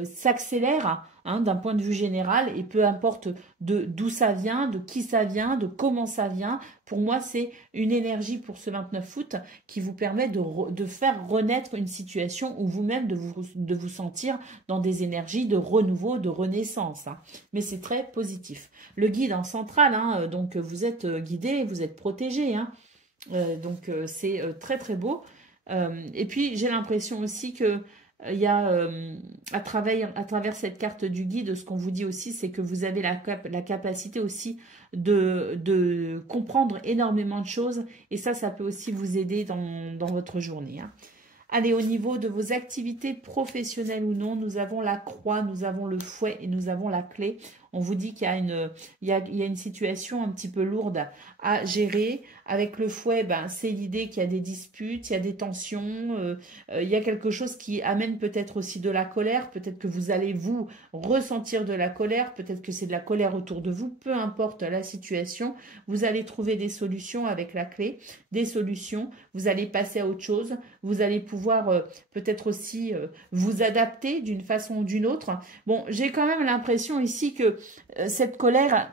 s'accélère hein, d'un point de vue général et peu importe d'où ça vient, de qui ça vient, de comment ça vient. Pour moi, c'est une énergie pour ce 29 août qui vous permet de faire renaître une situation ou vous-même de vous sentir dans des énergies de renouveau, de renaissance. Hein. Mais c'est très positif. Le guide en central, hein, donc vous êtes guidé, vous êtes protégé. Hein. Donc c'est très très beau. Et puis j'ai l'impression aussi que il y a à travers cette carte du guide, ce qu'on vous dit aussi, c'est que vous avez la capacité aussi de comprendre énormément de choses. Et ça peut aussi vous aider dans votre journée. Hein. Allez, au niveau de vos activités professionnelles ou non, nous avons la croix, nous avons le fouet et nous avons la clé. On vous dit qu'il y a il y a une situation un petit peu lourde à gérer. Avec le fouet, ben, c'est l'idée qu'il y a des disputes, il y a des tensions, il y a quelque chose qui amène peut-être aussi de la colère. Peut-être que vous allez vous ressentir de la colère, peut-être que c'est de la colère autour de vous. Peu importe la situation, vous allez trouver des solutions avec la clé, des solutions. Vous allez passer à autre chose. Vous allez pouvoir peut-être aussi vous adapter d'une façon ou d'une autre. Bon, j'ai quand même l'impression ici que cette colère,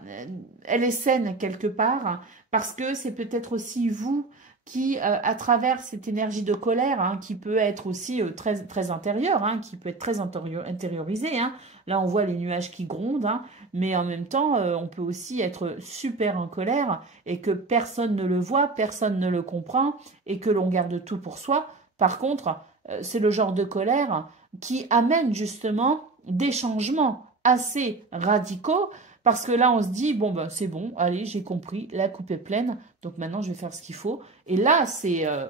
elle est saine quelque part, hein, parce que c'est peut-être aussi vous qui, à travers cette énergie de colère, hein, qui peut être aussi très, très intérieure, hein, qui peut être très intériorisée. Hein. Là, on voit les nuages qui grondent, hein, mais en même temps, on peut aussi être super en colère et que personne ne le voit, personne ne le comprend et que l'on garde tout pour soi. Par contre, c'est le genre de colère qui amène justement des changements assez radicaux parce que là, on se dit, bon, ben, c'est bon, allez, j'ai compris, la coupe est pleine, donc maintenant, je vais faire ce qu'il faut. Et là,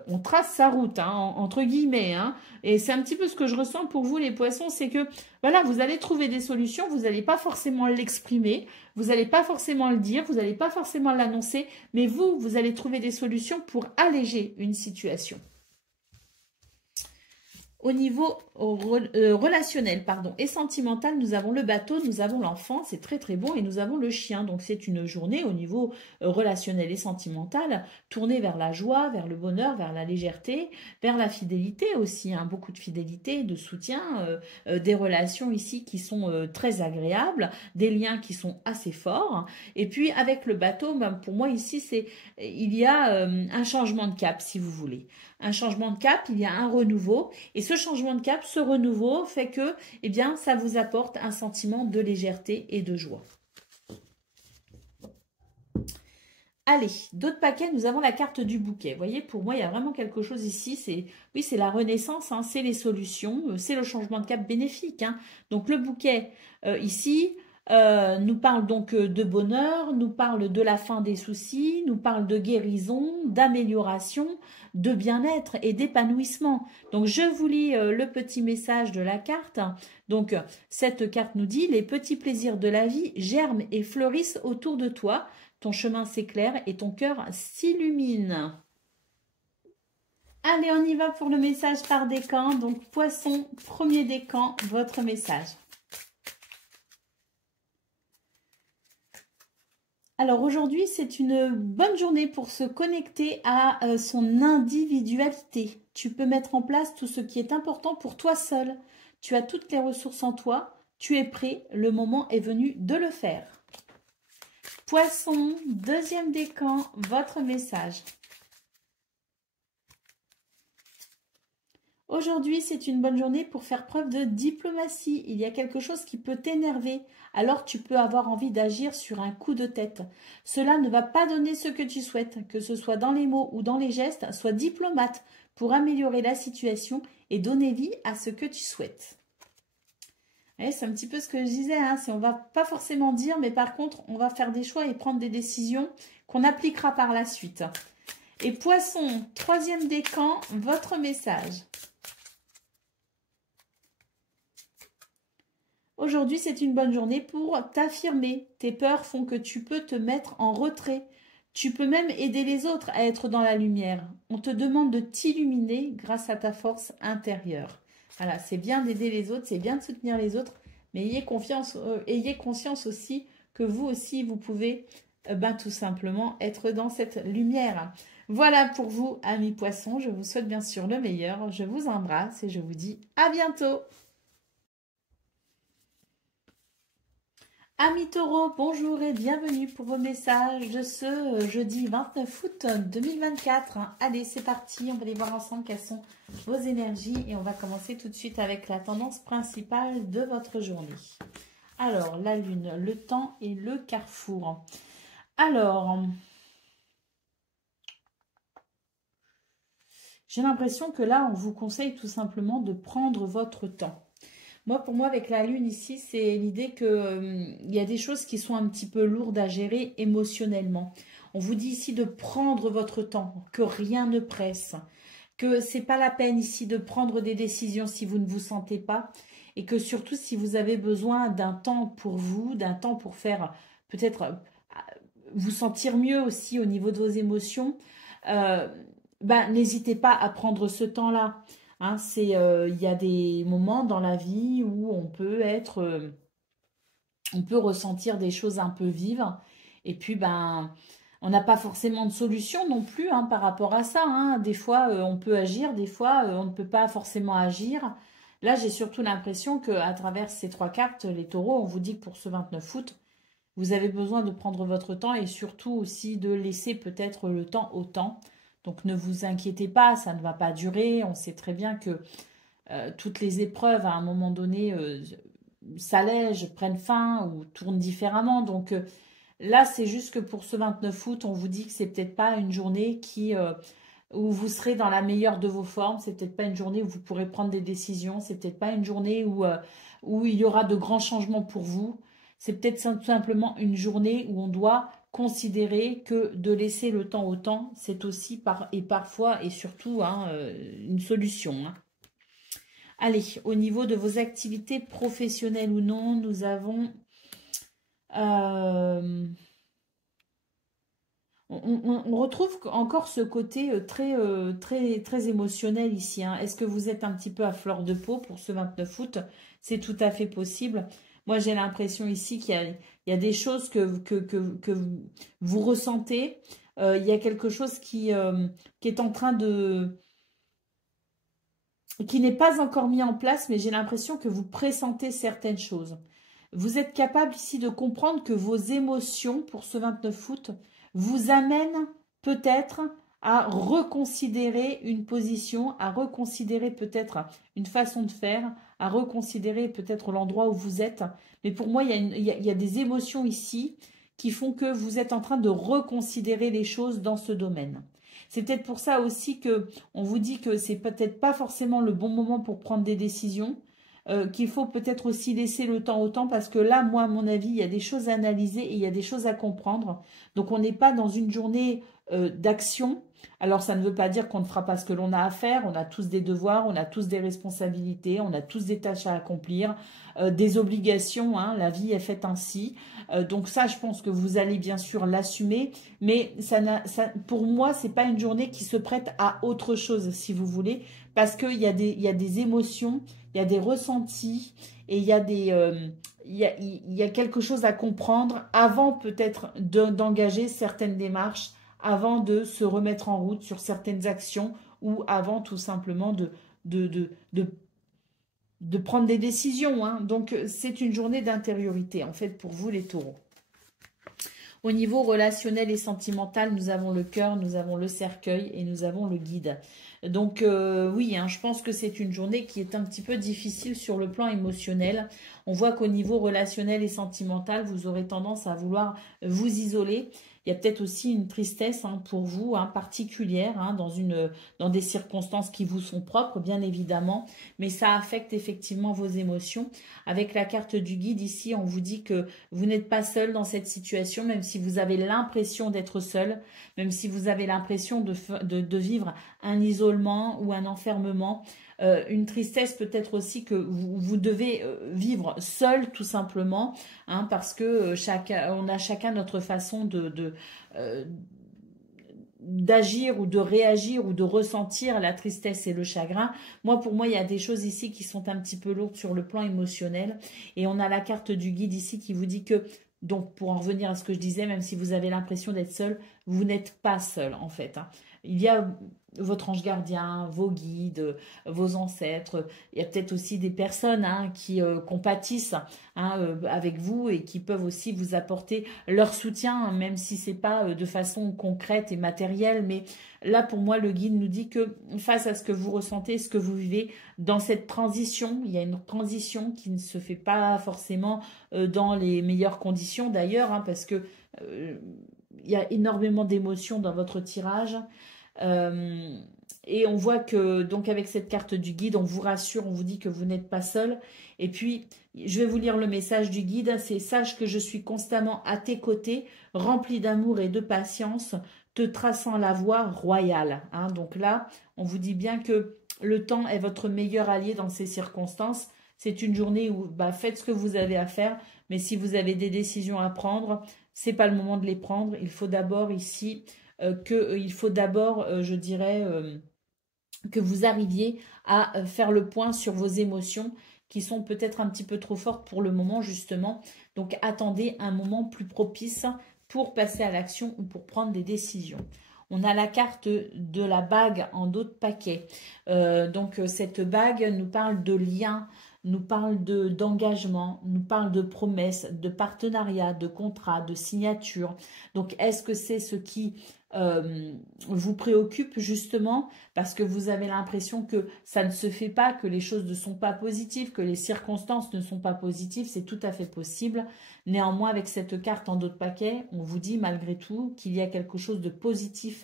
on trace sa route, hein, entre guillemets, hein, et c'est un petit peu ce que je ressens pour vous, les poissons, c'est que, voilà, vous allez trouver des solutions, vous n'allez pas forcément l'exprimer, vous n'allez pas forcément le dire, vous n'allez pas forcément l'annoncer, mais vous allez trouver des solutions pour alléger une situation. Au niveau relationnel pardon, et sentimental, nous avons le bateau, nous avons l'enfant, c'est très très bon, et nous avons le chien. Donc c'est une journée au niveau relationnel et sentimental, tournée vers la joie, vers le bonheur, vers la légèreté, vers la fidélité aussi, hein, beaucoup de fidélité, de soutien, des relations ici qui sont très agréables, des liens qui sont assez forts. Et puis avec le bateau, ben, pour moi ici, il y a un changement de cap si vous voulez. Un changement de cap, il y a un renouveau, et ce changement de cap, ce renouveau fait que, eh bien, ça vous apporte un sentiment de légèreté et de joie. Allez, d'autres paquets, nous avons la carte du bouquet. Vous voyez, pour moi, il y a vraiment quelque chose ici. Oui, c'est la renaissance, hein, c'est les solutions, c'est le changement de cap bénéfique. Hein. Donc, le bouquet, ici, nous parle donc de bonheur, nous parle de la fin des soucis, nous parle de guérison, d'amélioration, de bien-être et d'épanouissement. Donc, je vous lis le petit message de la carte. Donc, cette carte nous dit « Les petits plaisirs de la vie germent et fleurissent autour de toi. Ton chemin s'éclaire et ton cœur s'illumine. » Allez, on y va pour le message par décan. Donc, poisson, premier décan, votre message. Alors aujourd'hui, c'est une bonne journée pour se connecter à son individualité. Tu peux mettre en place tout ce qui est important pour toi seul. Tu as toutes les ressources en toi, tu es prêt, le moment est venu de le faire. Poisson, deuxième décan, votre message. Aujourd'hui, c'est une bonne journée pour faire preuve de diplomatie. Il y a quelque chose qui peut t'énerver. Alors, tu peux avoir envie d'agir sur un coup de tête. Cela ne va pas donner ce que tu souhaites, que ce soit dans les mots ou dans les gestes. Sois diplomate pour améliorer la situation et donner vie à ce que tu souhaites. C'est un petit peu ce que je disais. Hein, on ne va pas forcément dire, mais par contre, on va faire des choix et prendre des décisions qu'on appliquera par la suite. Et Poisson, troisième décan, votre message. Aujourd'hui, c'est une bonne journée pour t'affirmer. Tes peurs font que tu peux te mettre en retrait. Tu peux même aider les autres à être dans la lumière. On te demande de t'illuminer grâce à ta force intérieure. Voilà, c'est bien d'aider les autres, c'est bien de soutenir les autres, mais ayez conscience aussi que vous aussi, vous pouvez tout simplement être dans cette lumière. Voilà pour vous, amis poissons. Je vous souhaite bien sûr le meilleur. Je vous embrasse et je vous dis à bientôt. Amis taureaux, bonjour et bienvenue pour vos messages de ce jeudi 29 août 2024. Allez, c'est parti, on va aller voir ensemble quelles sont vos énergies et on va commencer tout de suite avec la tendance principale de votre journée. Alors, la lune, le temps et le carrefour. Alors, j'ai l'impression que là, on vous conseille tout simplement de prendre votre temps. Pour moi, avec la lune ici, c'est l'idée qu'il y a des choses qui sont un petit peu lourdes à gérer émotionnellement. On vous dit ici de prendre votre temps, que rien ne presse, que ce n'est pas la peine ici de prendre des décisions si vous ne vous sentez pas et que surtout si vous avez besoin d'un temps pour vous, d'un temps pour faire peut-être vous sentir mieux aussi au niveau de vos émotions, n'hésitez pas à prendre ce temps-là. Hein, il y a des moments dans la vie où on peut ressentir des choses un peu vives et puis on n'a pas forcément de solution non plus par rapport à ça. Hein. Des fois on peut agir, des fois on ne peut pas forcément agir. Là j'ai surtout l'impression qu'à travers ces trois cartes, les taureaux, on vous dit que pour ce 29 août, vous avez besoin de prendre votre temps et surtout aussi de laisser peut-être le temps au temps. Donc ne vous inquiétez pas, ça ne va pas durer. On sait très bien que toutes les épreuves, à un moment donné, s'allègent, prennent fin ou tournent différemment. Donc là, c'est juste que pour ce 29 août, on vous dit que c'est peut-être pas une journée où vous serez dans la meilleure de vos formes. C'est peut-être pas une journée où vous pourrez prendre des décisions. C'est peut-être pas une journée où il y aura de grands changements pour vous. C'est peut-être tout simplement une journée où on doit considérer que de laisser le temps au temps, c'est aussi parfois et surtout une solution. Hein. Allez, au niveau de vos activités professionnelles ou non, nous avons... on retrouve encore ce côté très émotionnel ici. Hein. Est-ce que vous êtes un petit peu à fleur de peau pour ce 29 août? C'est tout à fait possible. Moi, j'ai l'impression ici qu'il y a des choses que vous ressentez. Il y a quelque chose qui est en train qui n'est pas encore mis en place, mais j'ai l'impression que vous pressentez certaines choses. Vous êtes capable ici de comprendre que vos émotions pour ce 29 août vous amènent peut-être à reconsidérer une position, à reconsidérer peut-être une façon de faire, à reconsidérer peut-être l'endroit où vous êtes. Mais pour moi, il y a des émotions ici qui font que vous êtes en train de reconsidérer les choses dans ce domaine. C'est peut-être pour ça aussi qu'on vous dit que c'est peut-être pas forcément le bon moment pour prendre des décisions, qu'il faut peut-être aussi laisser le temps au temps parce que là, moi, à mon avis, il y a des choses à analyser et il y a des choses à comprendre. Donc, on n'est pas dans une journée d'action. Alors, ça ne veut pas dire qu'on ne fera pas ce que l'on a à faire. On a tous des devoirs, on a tous des responsabilités, on a tous des tâches à accomplir, des obligations. Hein, la vie est faite ainsi. Donc ça, je pense que vous allez bien sûr l'assumer. Mais pour moi, ce n'est pas une journée qui se prête à autre chose, si vous voulez. Parce qu'il y a des émotions, il y a des ressentis et il y a il y a quelque chose à comprendre avant peut-être d'engager certaines démarches, avant de se remettre en route sur certaines actions ou avant tout simplement de, de, de, de prendre des décisions, hein. Donc, c'est une journée d'intériorité, en fait, pour vous les taureaux. Au niveau relationnel et sentimental, nous avons le cœur, nous avons le cercueil et nous avons le guide. Donc oui, hein, je pense que c'est une journée qui est un petit peu difficile sur le plan émotionnel. On voit qu'au niveau relationnel et sentimental, vous aurez tendance à vouloir vous isoler. Il y a peut-être aussi une tristesse hein, pour vous, hein, particulière, hein, dans des circonstances qui vous sont propres, bien évidemment. Mais ça affecte effectivement vos émotions. Avec la carte du guide ici, on vous dit que vous n'êtes pas seul dans cette situation, même si vous avez l'impression d'être seul, même si vous avez l'impression de vivre un isolement ou un enfermement. Une tristesse peut-être aussi que vous devez vivre seul tout simplement, hein, parce que on a chacun notre façon d'agir ou de réagir ou de ressentir la tristesse et le chagrin. Pour moi, il y a des choses ici qui sont un petit peu lourdes sur le plan émotionnel. Et on a la carte du guide ici qui vous dit que, donc pour en revenir à ce que je disais, même si vous avez l'impression d'être seul, vous n'êtes pas seul en fait, hein. Il y a votre ange gardien, vos guides, vos ancêtres. Il y a peut-être aussi des personnes hein, qui compatissent hein, avec vous et qui peuvent aussi vous apporter leur soutien, même si c'est pas de façon concrète et matérielle. Mais là, pour moi, le guide nous dit que face à ce que vous ressentez, ce que vous vivez, dans cette transition, il y a une transition qui ne se fait pas forcément dans les meilleures conditions d'ailleurs, hein, parce que il y a énormément d'émotions dans votre tirage. Et on voit que donc avec cette carte du guide, on vous rassure, on vous dit que vous n'êtes pas seul. Et puis, je vais vous lire le message du guide. C'est « Sache que je suis constamment à tes côtés, rempli d'amour et de patience, te traçant la voie royale. » Hein, donc là, on vous dit bien que le temps est votre meilleur allié dans ces circonstances. C'est une journée où faites ce que vous avez à faire. Mais si vous avez des décisions à prendre, c'est pas le moment de les prendre. Il faut d'abord ici... je dirais, que vous arriviez à faire le point sur vos émotions qui sont peut-être un petit peu trop fortes pour le moment, justement. Donc, attendez un moment plus propice pour passer à l'action ou pour prendre des décisions. On a la carte de la bague en dos de paquet. Donc, cette bague nous parle de lien, nous parle d'engagement, nous parle de promesses, de partenariat, de contrat, de signature. Donc, est-ce que c'est ce qui vous préoccupe justement parce que vous avez l'impression que ça ne se fait pas, que les choses ne sont pas positives, que les circonstances ne sont pas positives? C'est tout à fait possible. Néanmoins, avec cette carte en dos de paquet, on vous dit malgré tout qu'il y a quelque chose de positif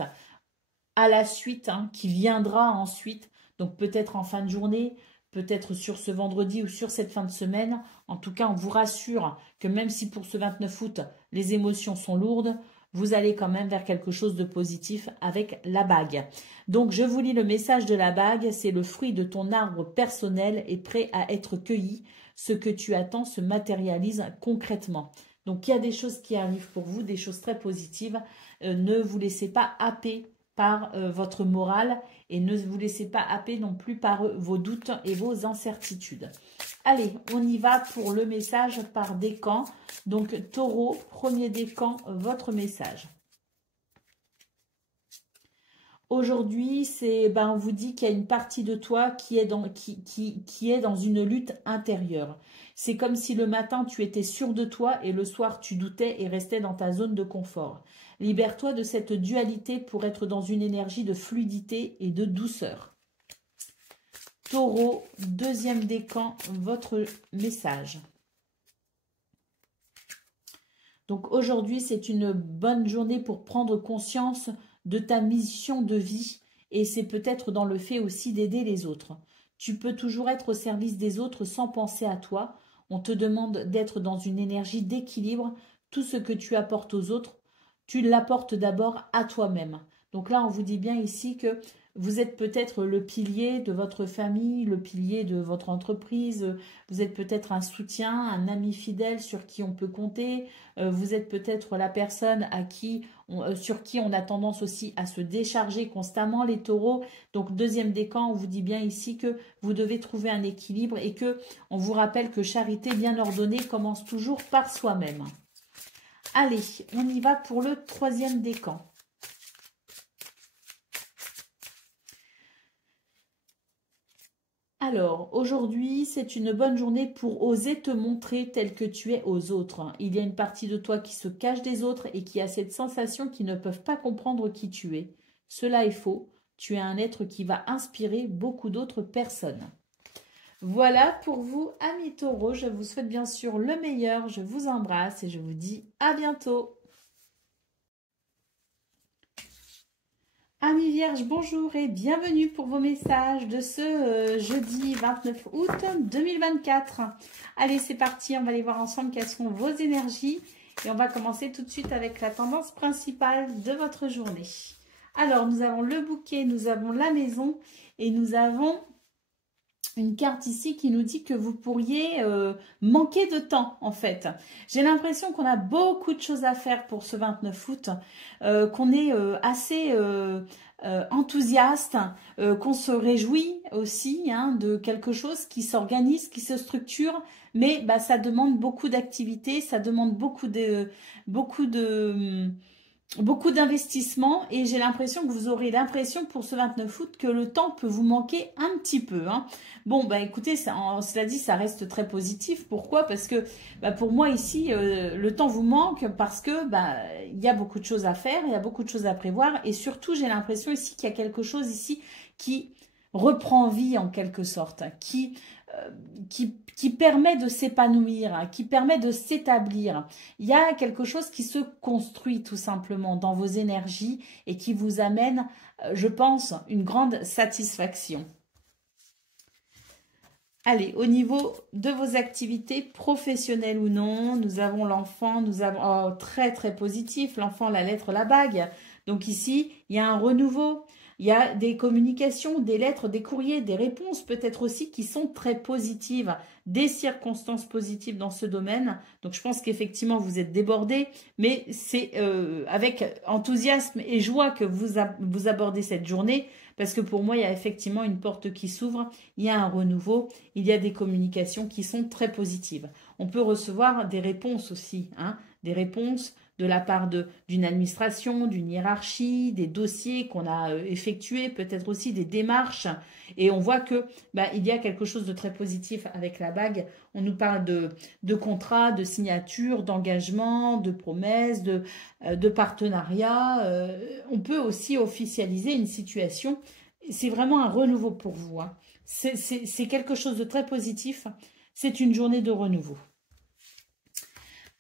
à la suite, hein, qui viendra ensuite. Donc peut-être en fin de journée, peut-être sur ce vendredi ou sur cette fin de semaine. En tout cas, on vous rassure que même si pour ce 29 août, les émotions sont lourdes, vous allez quand même vers quelque chose de positif avec la bague. Donc, je vous lis le message de la bague. C'est le fruit de ton arbre personnel et prêt à être cueilli. Ce que tu attends se matérialise concrètement. Donc, il y a des choses qui arrivent pour vous, des choses très positives. Ne vous laissez pas happer par votre morale et ne vous laissez pas happer non plus par vos doutes et vos incertitudes. Allez, on y va pour le message par décan. Donc, taureau, premier décan, votre message. Aujourd'hui, on vous dit qu'il y a une partie de toi qui est dans une lutte intérieure. C'est comme si le matin, tu étais sûr de toi et le soir, tu doutais et restais dans ta zone de confort. Libère-toi de cette dualité pour être dans une énergie de fluidité et de douceur. Taureau, deuxième décan, votre message. Donc aujourd'hui, c'est une bonne journée pour prendre conscience de ta mission de vie et c'est peut-être dans le fait aussi d'aider les autres. Tu peux toujours être au service des autres sans penser à toi. On te demande d'être dans une énergie d'équilibre. Tout ce que tu apportes aux autres, tu l'apportes d'abord à toi-même. Donc là, on vous dit bien ici que vous êtes peut-être le pilier de votre famille, le pilier de votre entreprise, vous êtes peut-être un soutien, un ami fidèle sur qui on peut compter, vous êtes peut-être la personne sur qui on a tendance aussi à se décharger constamment, les taureaux. Donc deuxième décan, on vous dit bien ici que vous devez trouver un équilibre et que on vous rappelle que charité bien ordonnée commence toujours par soi-même. Allez, on y va pour le troisième décan. Alors, aujourd'hui, c'est une bonne journée pour oser te montrer tel que tu es aux autres. Il y a une partie de toi qui se cache des autres et qui a cette sensation qu'ils ne peuvent pas comprendre qui tu es. Cela est faux. Tu es un être qui va inspirer beaucoup d'autres personnes. Voilà pour vous, amis taureaux. Je vous souhaite bien sûr le meilleur. Je vous embrasse et je vous dis à bientôt. Amis Vierges, bonjour et bienvenue pour vos messages de ce jeudi 29 août 2024. Allez, c'est parti, on va aller voir ensemble quelles sont vos énergies et on va commencer tout de suite avec la tendance principale de votre journée. Alors, nous avons le bouquet, nous avons la maison et nous avons une carte ici qui nous dit que vous pourriez manquer de temps en fait. J'ai l'impression qu'on a beaucoup de choses à faire pour ce 29 août, qu'on est assez enthousiaste, qu'on se réjouit aussi de quelque chose qui s'organise, qui se structure, mais bah, ça demande beaucoup d'activités, ça demande beaucoup d'investissement et j'ai l'impression que vous aurez l'impression pour ce 29 août que le temps peut vous manquer un petit peu. Bon, bah écoutez, cela dit, ça reste très positif. Pourquoi? Parce que bah, pour moi ici, le temps vous manque parce que bah, il y a beaucoup de choses à faire, il y a beaucoup de choses à prévoir et surtout j'ai l'impression ici qu'il y a quelque chose ici qui reprend vie en quelque sorte, qui permet de s'épanouir, qui permet de s'établir. Il y a quelque chose qui se construit tout simplement dans vos énergies et qui vous amène, je pense, une grande satisfaction. Allez, au niveau de vos activités professionnelles ou non, nous avons l'enfant, nous avons très très positif, l'enfant, la lettre, la bague. Donc ici, il y a un renouveau. Il y a des communications, des lettres, des courriers, des réponses peut-être aussi qui sont très positives, des circonstances positives dans ce domaine. Donc je pense qu'effectivement vous êtes débordés, mais c'est avec enthousiasme et joie que vous abordez cette journée parce que pour moi il y a effectivement une porte qui s'ouvre, il y a un renouveau, il y a des communications qui sont très positives. On peut recevoir des réponses aussi, des réponses de la part d'une administration, d'une hiérarchie, des dossiers qu'on a effectués, peut-être aussi des démarches. Et on voit que il y a quelque chose de très positif avec la bague. On nous parle de contrats, de signatures, d'engagements, de promesses, de partenariats. On peut aussi officialiser une situation. C'est vraiment un renouveau pour vous. C'est quelque chose de très positif. C'est une journée de renouveau.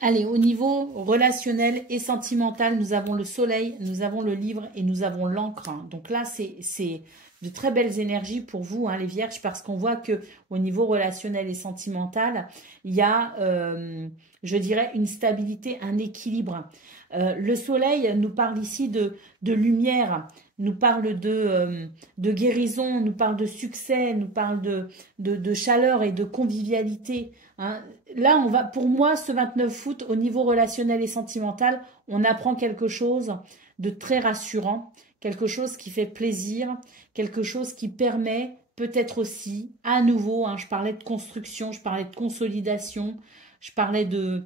Allez, au niveau relationnel et sentimental, nous avons le soleil, nous avons le livre et nous avons l'encre. Donc là, c'est de très belles énergies pour vous, les vierges, parce qu'on voit que au niveau relationnel et sentimental, il y a, je dirais, une stabilité, un équilibre. Le soleil nous parle ici de lumière, nous parle de guérison, nous parle de succès, nous parle de chaleur et de convivialité. Là, pour moi, ce 29 août, au niveau relationnel et sentimental, on apprend quelque chose de très rassurant, quelque chose qui fait plaisir, quelque chose qui permet peut-être aussi, à nouveau, je parlais de construction, je parlais de consolidation, je parlais de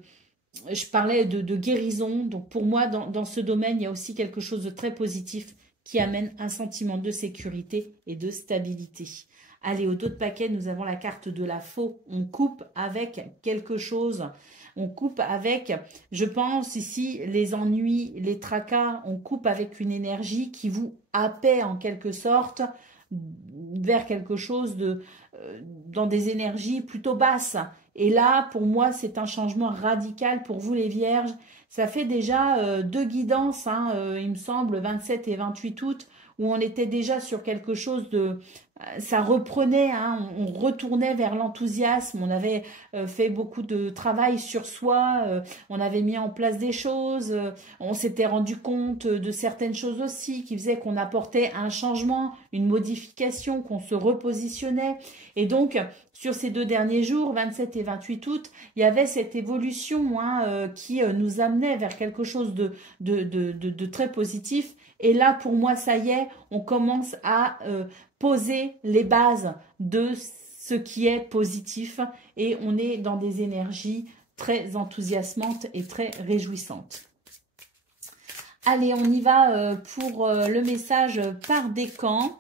guérison. Donc pour moi, dans ce domaine, il y a aussi quelque chose de très positif qui amène un sentiment de sécurité et de stabilité. Allez, au dos de paquet, nous avons la carte de la faux. On coupe avec quelque chose. On coupe avec, je pense ici, les ennuis, les tracas. On coupe avec une énergie qui vous happait en quelque sorte vers quelque chose dans des énergies plutôt basses. Et là, pour moi, c'est un changement radical pour vous les vierges. Ça fait déjà deux guidances, hein, il me semble, 27 et 28 août, où on était déjà sur quelque chose de... Ça reprenait, hein, on retournait vers l'enthousiasme, on avait fait beaucoup de travail sur soi, on avait mis en place des choses, on s'était rendu compte de certaines choses aussi qui faisaient qu'on apportait un changement, une modification, qu'on se repositionnait. Et donc, sur ces deux derniers jours, 27 et 28 août, il y avait cette évolution, hein, qui nous amenait vers quelque chose de très positif. Et là, pour moi, ça y est, on commence à poser les bases de ce qui est positif et on est dans des énergies très enthousiasmantes et très réjouissantes. Allez, on y va pour le message par décan.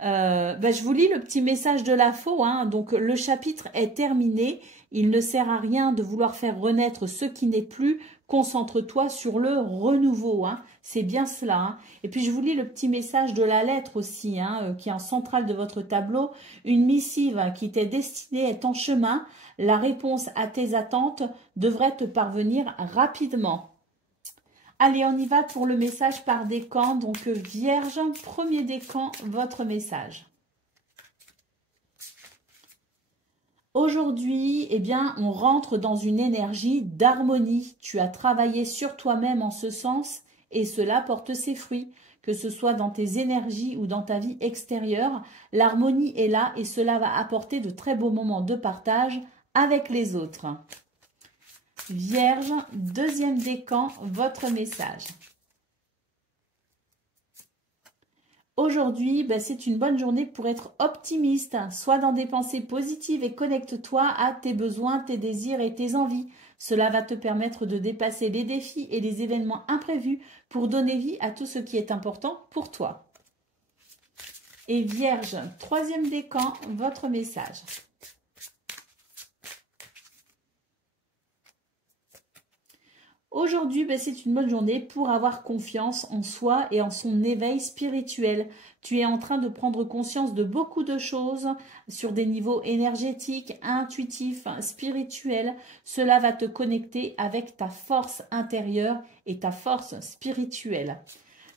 Je vous lis le petit message de la faux, hein. Donc le chapitre est terminé. Il ne sert à rien de vouloir faire renaître ce qui n'est plus. Concentre-toi sur le renouveau, hein. C'est bien cela, hein. Et puis je vous lis le petit message de la lettre aussi, hein, qui est en centrale de votre tableau. Une missive qui t'est destinée est en chemin. La réponse à tes attentes devrait te parvenir rapidement. Allez, on y va pour le message par décan. Donc, Vierge, premier décan, votre message. Aujourd'hui, eh bien, on rentre dans une énergie d'harmonie. Tu as travaillé sur toi-même en ce sens et cela porte ses fruits. Que ce soit dans tes énergies ou dans ta vie extérieure, l'harmonie est là et cela va apporter de très beaux moments de partage avec les autres. Vierge, deuxième décan, votre message. Aujourd'hui, c'est une bonne journée pour être optimiste. Sois dans des pensées positives et connecte-toi à tes besoins, tes désirs et tes envies. Cela va te permettre de dépasser les défis et les événements imprévus pour donner vie à tout ce qui est important pour toi. Et Vierge, troisième décan, votre message. Aujourd'hui, c'est une bonne journée pour avoir confiance en soi et en son éveil spirituel. Tu es en train de prendre conscience de beaucoup de choses sur des niveaux énergétiques, intuitifs, spirituels. Cela va te connecter avec ta force intérieure et ta force spirituelle.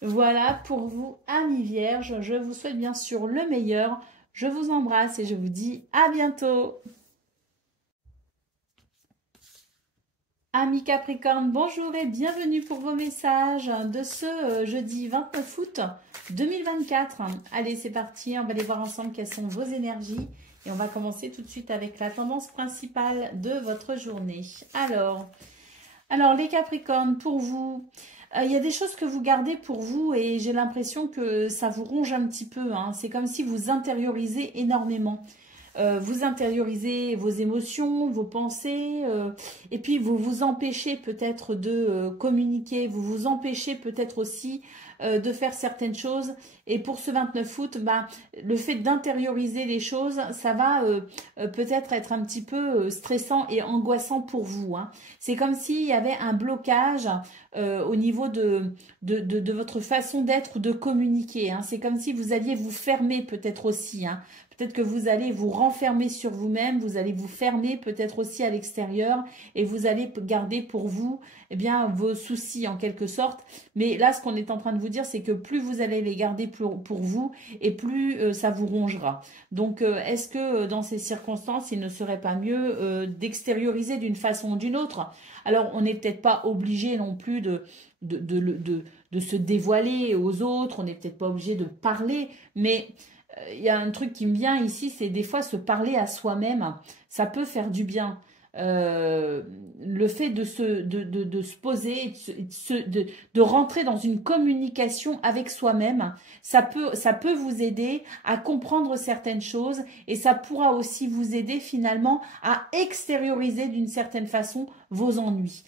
Voilà pour vous, amis vierges. Je vous souhaite bien sûr le meilleur. Je vous embrasse et je vous dis à bientôt. Amis Capricorne, bonjour et bienvenue pour vos messages de ce jeudi 29 août 2024. Allez, c'est parti, on va aller voir ensemble quelles sont vos énergies. Et on va commencer tout de suite avec la tendance principale de votre journée. Alors les Capricornes, pour vous, il y a des choses que vous gardez pour vous et j'ai l'impression que ça vous ronge un petit peu, hein. C'est comme si vous intériorisez énormément. Vous intériorisez vos émotions, vos pensées, et puis vous vous empêchez peut-être de communiquer, vous vous empêchez peut-être aussi de faire certaines choses. Et pour ce 29 août, le fait d'intérioriser les choses, ça va peut-être être un petit peu stressant et angoissant pour vous, hein. C'est comme s'il y avait un blocage au niveau de votre façon d'être ou de communiquer, hein. C'est comme si vous alliez vous fermer peut-être aussi, hein. Peut-être que vous allez vous renfermer sur vous-même, vous allez vous fermer peut-être aussi à l'extérieur et vous allez garder pour vous vos soucis en quelque sorte. Mais là, ce qu'on est en train de vous dire, c'est que plus vous allez les garder pour vous et plus ça vous rongera. Donc, est-ce que dans ces circonstances, il ne serait pas mieux d'extérioriser d'une façon ou d'une autre? Alors, on n'est peut-être pas obligé non plus de se dévoiler aux autres, on n'est peut-être pas obligé de parler, mais... Il y a un truc qui me vient ici, c'est des fois se parler à soi-même, ça peut faire du bien. Le fait de se poser, de rentrer dans une communication avec soi-même, ça peut vous aider à comprendre certaines choses et ça pourra aussi vous aider finalement à extérioriser d'une certaine façon vos ennuis.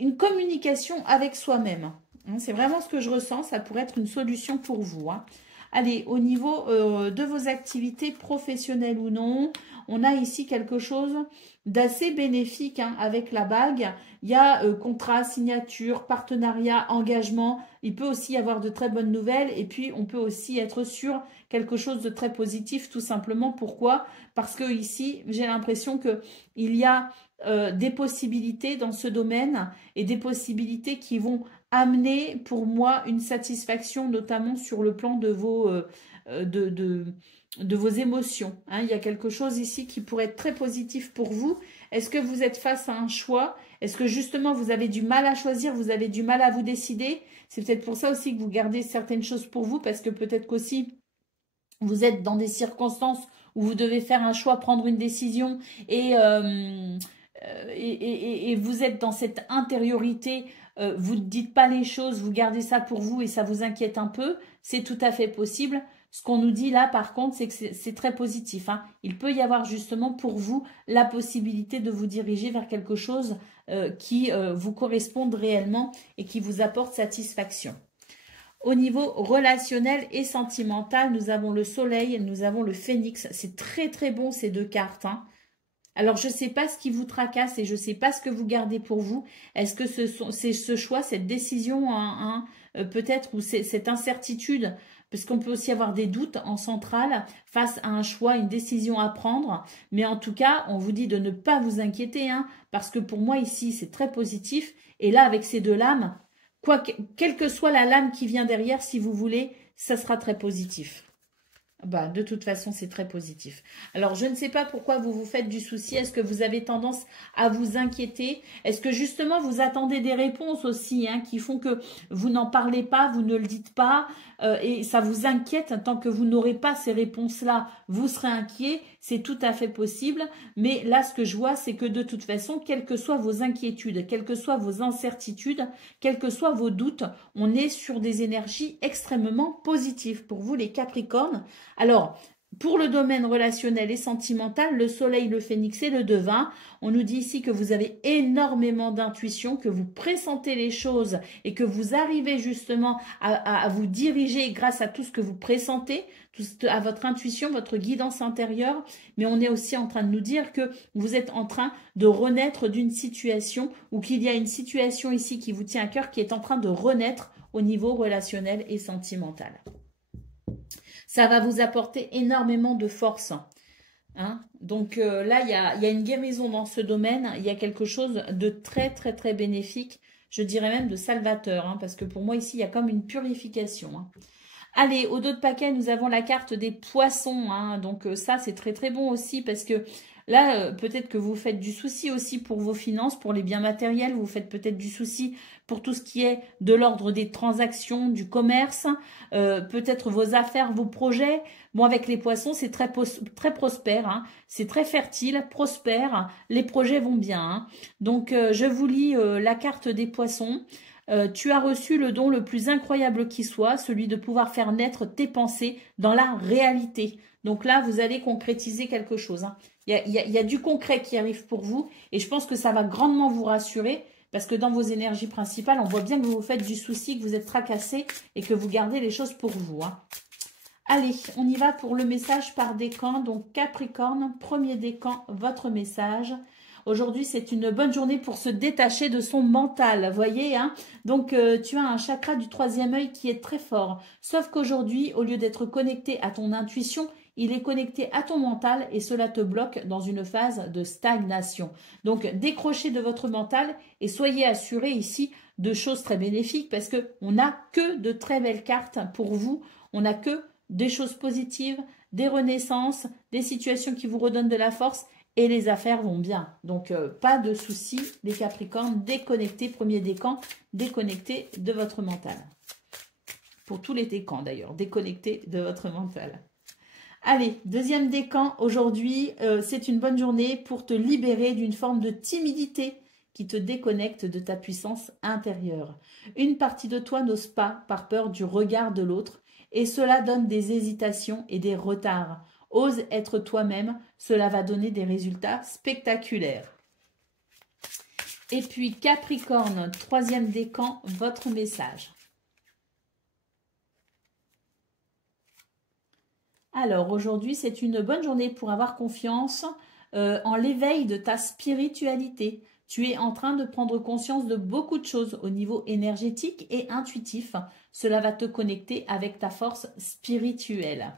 Une communication avec soi-même, c'est vraiment ce que je ressens, ça pourrait être une solution pour vous, hein. Allez, au niveau de vos activités professionnelles ou non, on a ici quelque chose d'assez bénéfique, hein, avec la bague. Il y a contrat, signature, partenariat, engagement. Il peut aussi y avoir de très bonnes nouvelles et puis on peut aussi être sur quelque chose de très positif tout simplement. Pourquoi? Parce que ici, j'ai l'impression qu'il y a des possibilités dans ce domaine et des possibilités qui vont amener pour moi une satisfaction, notamment sur le plan de de vos émotions. Hein. Il y a quelque chose ici qui pourrait être très positif pour vous. Est-ce que vous êtes face à un choix? Est-ce que justement vous avez du mal à choisir, vous avez du mal à vous décider? C'est peut-être pour ça aussi que vous gardez certaines choses pour vous, parce que peut-être qu'aussi vous êtes dans des circonstances où vous devez faire un choix, prendre une décision et vous êtes dans cette intériorité, vous ne dites pas les choses, vous gardez ça pour vous et ça vous inquiète un peu, c'est tout à fait possible. Ce qu'on nous dit là, par contre, c'est que c'est très positif. Hein. Il peut y avoir justement pour vous la possibilité de vous diriger vers quelque chose qui vous corresponde réellement et qui vous apporte satisfaction. Au niveau relationnel et sentimental, nous avons le soleil, nous avons le phénix. C'est très très bon ces deux cartes. Hein. Alors, je ne sais pas ce qui vous tracasse et je ne sais pas ce que vous gardez pour vous. Est-ce que c'est ce choix, cette décision, peut-être, ou cette incertitude, parce qu'on peut aussi avoir des doutes en centrale face à un choix, une décision à prendre. Mais en tout cas, on vous dit de ne pas vous inquiéter, hein, parce que pour moi, ici, c'est très positif. Et là, avec ces deux lames, quelle que soit la lame qui vient derrière, si vous voulez, ça sera très positif. Bah, de toute façon, c'est très positif. Alors, je ne sais pas pourquoi vous vous faites du souci. Est-ce que vous avez tendance à vous inquiéter? Est-ce que justement, vous attendez des réponses aussi hein, qui font que vous n'en parlez pas, vous ne le dites pas et ça vous inquiète tant que vous n'aurez pas ces réponses-là, vous serez inquiet. C'est tout à fait possible. Mais là, ce que je vois, c'est que de toute façon, quelles que soient vos inquiétudes, quelles que soient vos incertitudes, quels que soient vos doutes, on est sur des énergies extrêmement positives pour vous, les Capricornes. Alors, pour le domaine relationnel et sentimental, le soleil, le phénix et le devin, on nous dit ici que vous avez énormément d'intuition, que vous pressentez les choses et que vous arrivez justement à vous diriger grâce à tout ce que vous pressentez, à votre intuition, votre guidance intérieure. Mais on est aussi en train de nous dire que vous êtes en train de renaître d'une situation ou qu'il y a une situation ici qui vous tient à cœur qui est en train de renaître au niveau relationnel et sentimental. Ça va vous apporter énormément de force. Hein? Donc là, il y a une guérison dans ce domaine. Il y a quelque chose de très, très, très bénéfique. Je dirais même de salvateur. Hein, parce que pour moi, ici, il y a comme une purification. Hein. Allez, au dos de paquet, nous avons la carte des poissons. Hein, donc ça, c'est très, très bon aussi parce que là, peut-être que vous faites du souci aussi pour vos finances, pour les biens matériels. Vous faites peut-être du souci pour tout ce qui est de l'ordre des transactions, du commerce, peut-être vos affaires, vos projets. Bon, avec les poissons, c'est très prospère, hein. C'est très fertile, prospère, les projets vont bien. Hein. Donc, je vous lis la carte des poissons. Tu as reçu le don le plus incroyable qui soit, celui de pouvoir faire naître tes pensées dans la réalité. Donc là, vous allez concrétiser quelque chose. Hein. Il y a du concret qui arrive pour vous et je pense que ça va grandement vous rassurer parce que dans vos énergies principales, on voit bien que vous vous faites du souci, que vous êtes tracassé et que vous gardez les choses pour vous. Hein. Allez, on y va pour le message par décan. Donc Capricorne, premier décan, votre message. Aujourd'hui, c'est une bonne journée pour se détacher de son mental, voyez. Hein. Donc, tu as un chakra du troisième œil qui est très fort. Sauf qu'aujourd'hui, au lieu d'être connecté à ton intuition, il est connecté à ton mental et cela te bloque dans une phase de stagnation. Donc, décrochez de votre mental et soyez assurés ici de choses très bénéfiques parce qu'on n'a que de très belles cartes pour vous. On n'a que des choses positives, des renaissances, des situations qui vous redonnent de la force et les affaires vont bien. Donc, pas de soucis, les Capricornes, déconnectés, premier décan, déconnectés de votre mental. Pour tous les décans d'ailleurs, déconnectés de votre mental. Allez, deuxième décan, aujourd'hui, c'est une bonne journée pour te libérer d'une forme de timidité qui te déconnecte de ta puissance intérieure. Une partie de toi n'ose pas par peur du regard de l'autre et cela donne des hésitations et des retards. Ose être toi-même, cela va donner des résultats spectaculaires. Et puis Capricorne, troisième décan, votre message. Alors aujourd'hui, c'est une bonne journée pour avoir confiance en l'éveil de ta spiritualité. Tu es en train de prendre conscience de beaucoup de choses au niveau énergétique et intuitif. Cela va te connecter avec ta force spirituelle.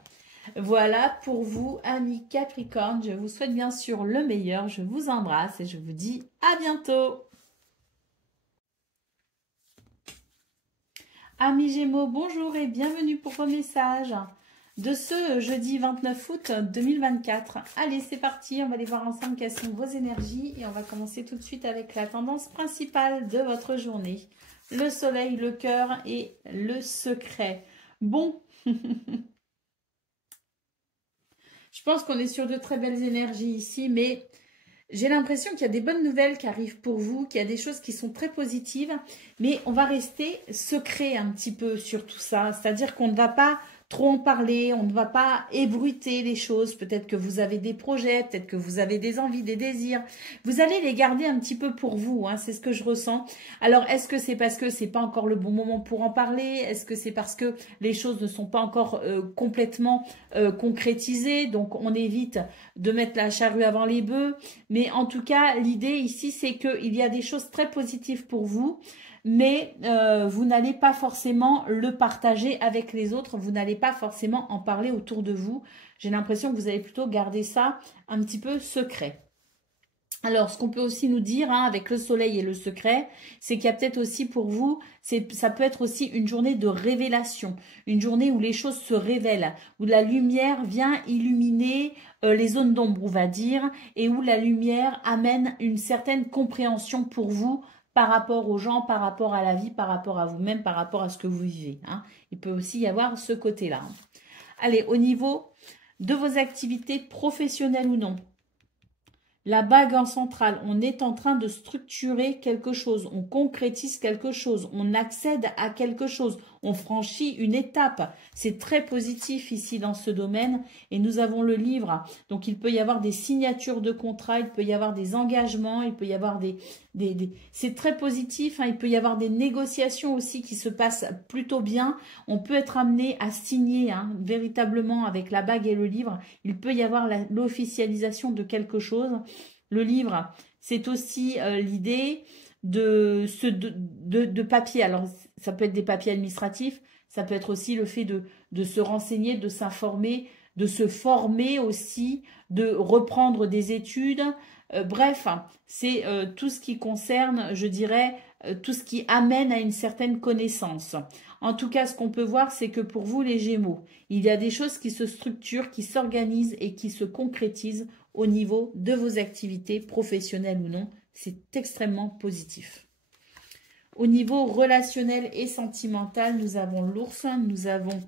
Voilà pour vous, amis Capricorne. Je vous souhaite bien sûr le meilleur. Je vous embrasse et je vous dis à bientôt. Amis Gémeaux, bonjour et bienvenue pour vos messages de ce jeudi 29 août 2024. Allez, c'est parti, on va aller voir ensemble quelles sont vos énergies et on va commencer tout de suite avec la tendance principale de votre journée. Le soleil, le cœur et le secret. Bon, je pense qu'on est sur de très belles énergies ici, mais j'ai l'impression qu'il y a des bonnes nouvelles qui arrivent pour vous, qu'il y a des choses qui sont très positives, mais on va rester secret un petit peu sur tout ça. C'est-à-dire qu'on ne va pas trop en parler, on ne va pas ébruiter les choses. Peut-être que vous avez des projets, peut-être que vous avez des envies, des désirs. Vous allez les garder un petit peu pour vous, hein, c'est ce que je ressens. Alors, est-ce que c'est parce que c'est pas encore le bon moment pour en parler? Est-ce que c'est parce que les choses ne sont pas encore complètement concrétisées? Donc, on évite de mettre la charrue avant les bœufs. Mais en tout cas, l'idée ici, c'est qu'il y a des choses très positives pour vous, mais vous n'allez pas forcément le partager avec les autres, vous n'allez pas forcément en parler autour de vous. J'ai l'impression que vous allez plutôt garder ça un petit peu secret. Alors, ce qu'on peut aussi nous dire, hein, avec le soleil et le secret, c'est qu'il y a peut-être aussi pour vous, ça peut être aussi une journée de révélation, une journée où les choses se révèlent, où la lumière vient illuminer les zones d'ombre, on va dire, et où la lumière amène une certaine compréhension pour vous par rapport aux gens, par rapport à la vie, par rapport à vous-même, par rapport à ce que vous vivez, hein. Il peut aussi y avoir ce côté-là. Allez, au niveau de vos activités professionnelles ou non, la bague en centrale, on est en train de structurer quelque chose, on concrétise quelque chose, on accède à quelque chose, on franchit une étape. C'est très positif ici dans ce domaine et nous avons le livre. Donc il peut y avoir des signatures de contrats, il peut y avoir des engagements, il peut y avoir c'est très positif, hein. Il peut y avoir des négociations aussi qui se passent plutôt bien. On peut être amené à signer, hein, véritablement avec la bague et le livre. Il peut y avoir l'officialisation de quelque chose. Le livre, c'est aussi l'idée de papier. Alors, ça peut être des papiers administratifs, ça peut être aussi le fait de se renseigner, de s'informer, de se former aussi, de reprendre des études. Bref, c'est tout ce qui concerne, je dirais, tout ce qui amène à une certaine connaissance. En tout cas, ce qu'on peut voir, c'est que pour vous, les Gémeaux, il y a des choses qui se structurent, qui s'organisent et qui se concrétisent au niveau de vos activités professionnelles ou non. C'est extrêmement positif. Au niveau relationnel et sentimental, nous avons l'ours, nous avons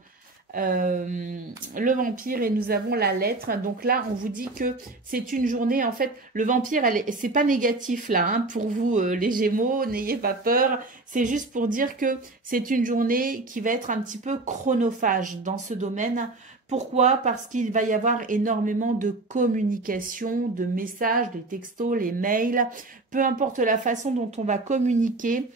le vampire et nous avons la lettre. Donc là, on vous dit que c'est une journée, en fait, le vampire, c'est pas négatif là, hein, pour vous les Gémeaux, n'ayez pas peur. C'est juste pour dire que c'est une journée qui va être un petit peu chronophage dans ce domaine. Pourquoi? Parce qu'il va y avoir énormément de communication, de messages, les textos, les mails, peu importe la façon dont on va communiquer.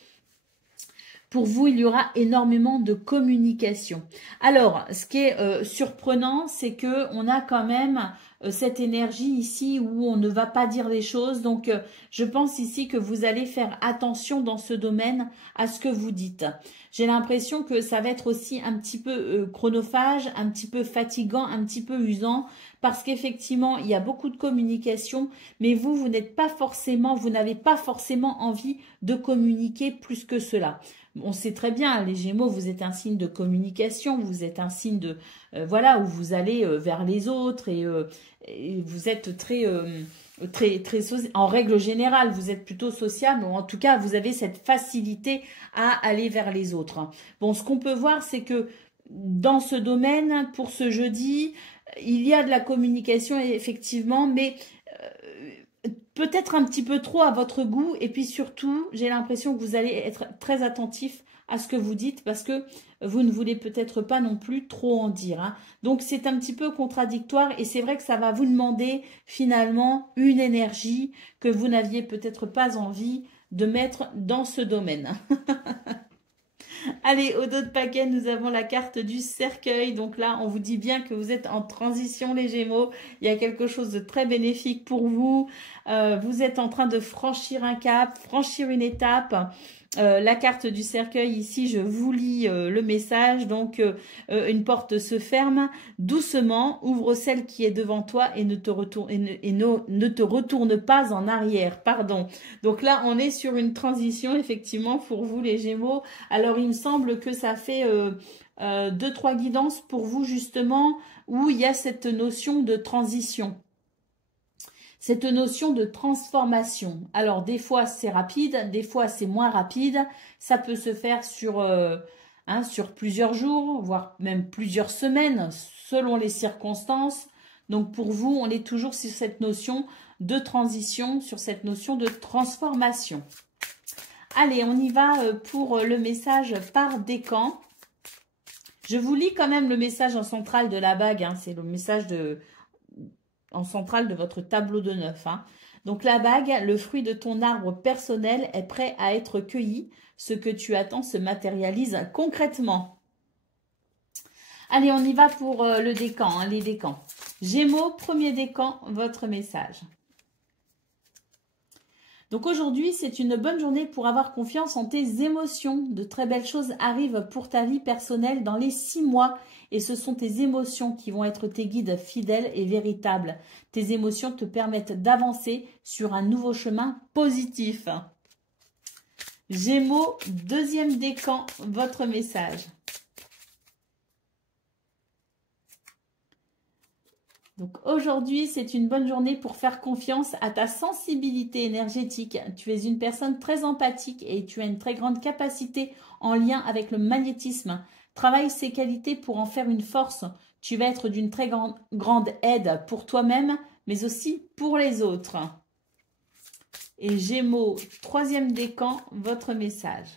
Pour vous, il y aura énormément de communication. Alors, ce qui est surprenant, c'est que on a quand même cette énergie ici où on ne va pas dire les choses. Donc, je pense ici que vous allez faire attention dans ce domaine à ce que vous dites. J'ai l'impression que ça va être aussi un petit peu chronophage, un petit peu fatigant, un petit peu usant, parce qu'effectivement, il y a beaucoup de communication, mais vous n'êtes pas forcément, vous n'avez pas forcément envie de communiquer plus que cela. On sait très bien, les Gémeaux, vous êtes un signe de communication, vous êtes un signe de voilà, où vous allez vers les autres et vous êtes très en règle générale, vous êtes plutôt sociable, ou en tout cas, vous avez cette facilité à aller vers les autres. Bon, ce qu'on peut voir, c'est que dans ce domaine, pour ce jeudi, il y a de la communication effectivement, mais peut-être un petit peu trop à votre goût. Et puis surtout, j'ai l'impression que vous allez être très attentif à ce que vous dites parce que vous ne voulez peut-être pas non plus trop en dire, hein. Donc c'est un petit peu contradictoire et c'est vrai que ça va vous demander finalement une énergie que vous n'aviez peut-être pas envie de mettre dans ce domaine. Allez, au dos de paquet, nous avons la carte du cercueil. Donc là, on vous dit bien que vous êtes en transition, les Gémeaux. Il y a quelque chose de très bénéfique pour vous. Vous êtes en train de franchir un cap, franchir une étape. la carte du cercueil ici, je vous lis le message. Donc, une porte se ferme doucement, ouvre celle qui est devant toi et ne te retourne pas en arrière. Pardon. Donc là, on est sur une transition effectivement pour vous les Gémeaux. Alors, il me semble que ça fait 2-3 guidances pour vous justement où il y a cette notion de transition. Cette notion de transformation. Alors, des fois, c'est rapide, des fois, c'est moins rapide. Ça peut se faire sur plusieurs jours, voire même plusieurs semaines, selon les circonstances. Donc, pour vous, on est toujours sur cette notion de transition, sur cette notion de transformation. Allez, on y va pour le message par décan. Je vous lis quand même le message en centrale de la bague. C'est le message en centrale de votre tableau de 9. Donc la bague, le fruit de ton arbre personnel est prêt à être cueilli. Ce que tu attends se matérialise concrètement. Allez, on y va pour le décan, les décans. Gémeaux, premier décan, votre message. Donc aujourd'hui, c'est une bonne journée pour avoir confiance en tes émotions. De très belles choses arrivent pour ta vie personnelle dans les 6 mois. Et ce sont tes émotions qui vont être tes guides fidèles et véritables. Tes émotions te permettent d'avancer sur un nouveau chemin positif. Gémeaux, deuxième décan, votre message. Donc aujourd'hui, c'est une bonne journée pour faire confiance à ta sensibilité énergétique. Tu es une personne très empathique et tu as une très grande capacité en lien avec le magnétisme. Travaille ces qualités pour en faire une force. Tu vas être d'une très grande aide pour toi-même, mais aussi pour les autres. Et Gémeaux, troisième décan, votre message.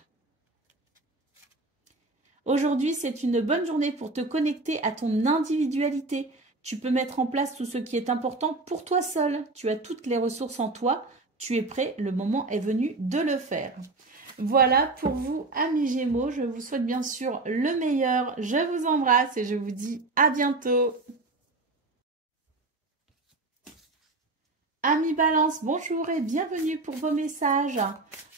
Aujourd'hui, c'est une bonne journée pour te connecter à ton individualité. Tu peux mettre en place tout ce qui est important pour toi seul. Tu as toutes les ressources en toi. Tu es prêt, le moment est venu de le faire. Voilà pour vous, amis Gémeaux. Je vous souhaite bien sûr le meilleur. Je vous embrasse et je vous dis à bientôt. Amis Balance, bonjour et bienvenue pour vos messages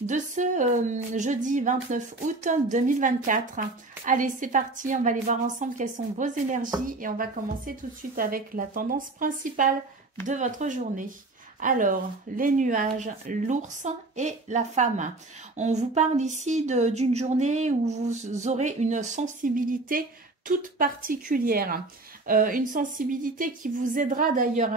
de ce jeudi 29 août 2024. Allez, c'est parti, on va aller voir ensemble quelles sont vos énergies et on va commencer tout de suite avec la tendance principale de votre journée. Alors, les nuages, l'ours et la femme. On vous parle ici d'une journée où vous aurez une sensibilité toute particulière. Une sensibilité qui vous aidera d'ailleurs,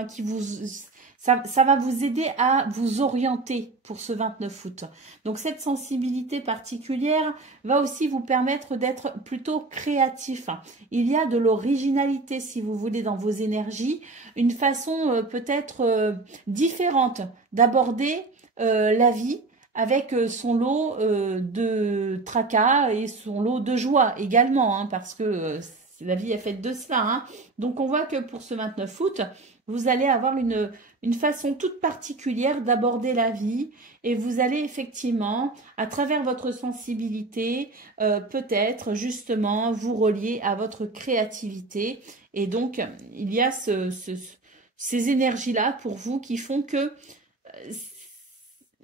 ça va vous aider à vous orienter pour ce 29 août. Donc cette sensibilité particulière va aussi vous permettre d'être plutôt créatif. Il y a de l'originalité, si vous voulez, dans vos énergies. Une façon peut-être différente d'aborder la vie avec son lot de tracas et son lot de joie également, parce que la vie est faite de cela. Donc on voit que pour ce 29 août, vous allez avoir une façon toute particulière d'aborder la vie et vous allez effectivement, à travers votre sensibilité, peut-être justement vous relier à votre créativité. Et donc, il y a ces énergies-là pour vous qui font que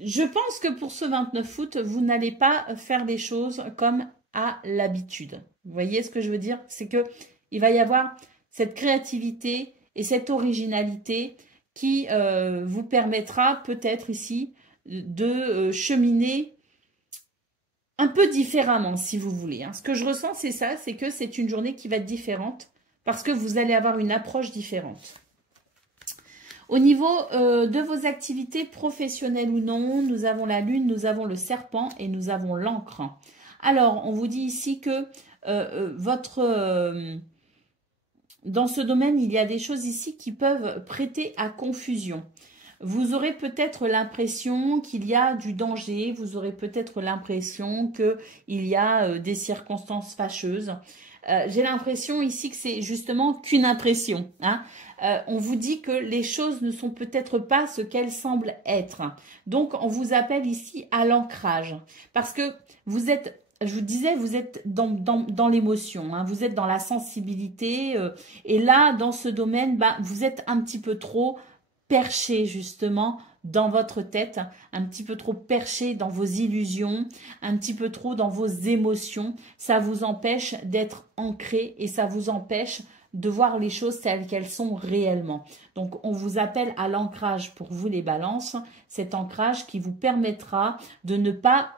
je pense que pour ce 29 août, vous n'allez pas faire les choses comme à l'habitude. Vous voyez ce que je veux dire? C'est qu'il va y avoir cette créativité et cette originalité qui vous permettra peut-être ici de cheminer un peu différemment, si vous voulez. Ce que je ressens, c'est ça, c'est que c'est une journée qui va être différente parce que vous allez avoir une approche différente. Au niveau de vos activités professionnelles ou non, nous avons la lune, nous avons le serpent et nous avons l'encre. Alors, on vous dit ici que dans ce domaine, il y a des choses ici qui peuvent prêter à confusion. Vous aurez peut-être l'impression qu'il y a du danger, vous aurez peut-être l'impression qu'il y a des circonstances fâcheuses. J'ai l'impression ici que c'est justement qu'une impression. On vous dit que les choses ne sont peut-être pas ce qu'elles semblent être. Donc, on vous appelle ici à l'ancrage. Parce que vous êtes, je vous disais, vous êtes dans l'émotion. Vous êtes dans la sensibilité. Et là, dans ce domaine, vous êtes un petit peu trop perché justement dans votre tête, un petit peu trop perché dans vos illusions, un petit peu trop dans vos émotions. Ça vous empêche d'être ancré et ça vous empêche de voir les choses telles qu'elles sont réellement. Donc, on vous appelle à l'ancrage pour vous les balances, cet ancrage qui vous permettra de ne pas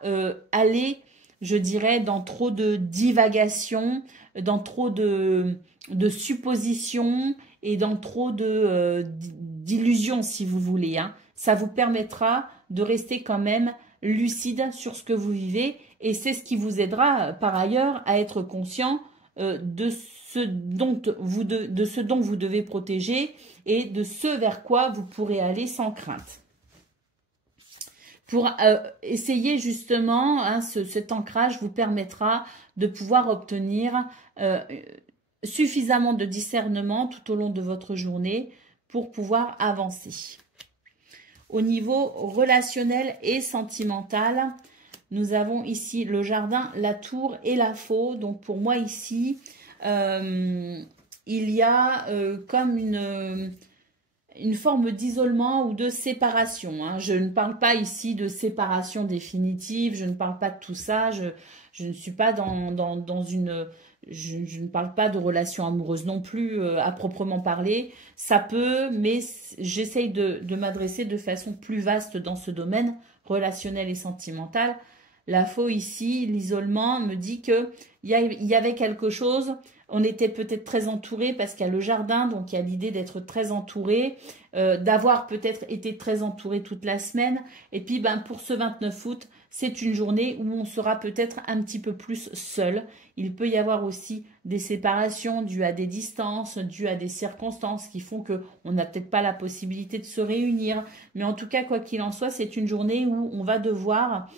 aller, je dirais, dans trop de divagations, dans trop de suppositions et dans trop d'illusions, si vous voulez. Hein. Ça vous permettra de rester quand même lucide sur ce que vous vivez et c'est ce qui vous aidera par ailleurs à être conscient de ce dont vous devez protéger et de ce vers quoi vous pourrez aller sans crainte. Pour essayer justement, hein, cet ancrage vous permettra de pouvoir obtenir suffisamment de discernement tout au long de votre journée pour pouvoir avancer. Au niveau relationnel et sentimental, nous avons ici le jardin, la tour et la faux. Donc pour moi ici, il y a comme une forme d'isolement ou de séparation. Hein. Je ne parle pas ici de séparation définitive, je ne parle pas de tout ça, je ne suis pas dans une... Je ne parle pas de relation amoureuse non plus à proprement parler. Ça peut, mais j'essaye de m'adresser de façon plus vaste dans ce domaine relationnel et sentimental. La faux ici, l'isolement me dit qu'il y avait quelque chose. On était peut-être très entouré parce qu'il y a le jardin, donc il y a l'idée d'être très entouré, d'avoir peut-être été très entouré toute la semaine. Et puis pour ce 29 août, c'est une journée où on sera peut-être un petit peu plus seul. Il peut y avoir aussi des séparations dues à des distances, dues à des circonstances qui font qu'on n'a peut-être pas la possibilité de se réunir. Mais en tout cas, quoi qu'il en soit, c'est une journée où on va devoir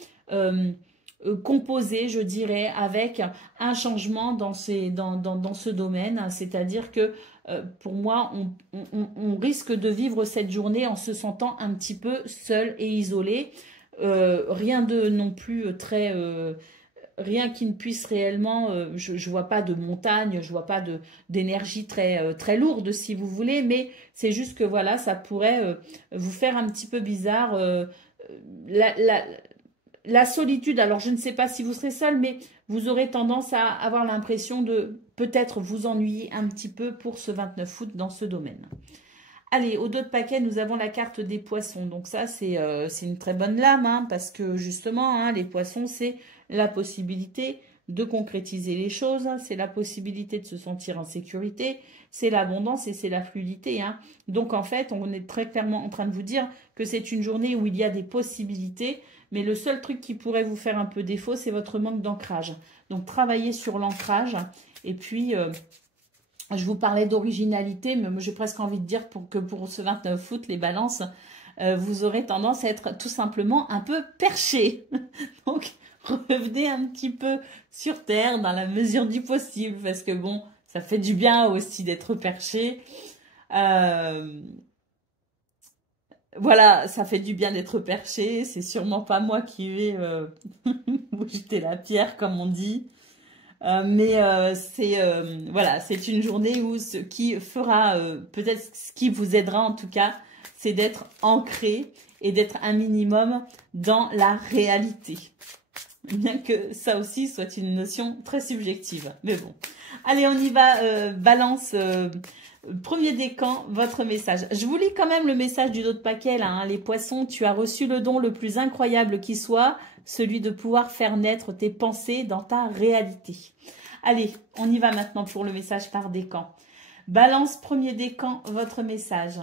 composer, je dirais, avec un changement dans ce domaine. C'est-à-dire que pour moi, on risque de vivre cette journée en se sentant un petit peu seul et isolé. Rien de non plus très... rien qui ne puisse réellement... je vois pas de montagne, je vois pas d'énergie très lourde, si vous voulez, mais c'est juste que voilà, ça pourrait vous faire un petit peu bizarre. La solitude, alors je ne sais pas si vous serez seul, mais vous aurez tendance à avoir l'impression de peut-être vous ennuyer un petit peu pour ce 29 août dans ce domaine. Allez, au dos de paquet, nous avons la carte des poissons. Donc ça, c'est une très bonne lame, hein, parce que justement, hein, les poissons, c'est la possibilité de concrétiser les choses, hein, c'est la possibilité de se sentir en sécurité, c'est l'abondance et c'est la fluidité. Hein. Donc en fait, on est très clairement en train de vous dire que c'est une journée où il y a des possibilités, mais le seul truc qui pourrait vous faire un peu défaut, c'est votre manque d'ancrage. Donc travaillez sur l'ancrage et puis... je vous parlais d'originalité, mais j'ai presque envie de dire que pour ce 29 août, les balances, vous aurez tendance à être tout simplement un peu perché. Donc, revenez un petit peu sur terre dans la mesure du possible, parce que bon, ça fait du bien aussi d'être perché. Voilà, ça fait du bien d'être perché. C'est sûrement pas moi qui vais vous jeter la pierre, comme on dit. Mais voilà, c'est une journée où ce qui fera, peut-être ce qui vous aidera en tout cas, c'est d'être ancré et d'être un minimum dans la réalité. Bien que ça aussi soit une notion très subjective. Mais bon. Allez, on y va. Balance, premier décan, votre message. Je vous lis quand même le message du dos de paquet là. Hein. Les poissons, tu as reçu le don le plus incroyable qui soit, celui de pouvoir faire naître tes pensées dans ta réalité. Allez, on y va maintenant pour le message par décan. Balance, premier décan, votre message.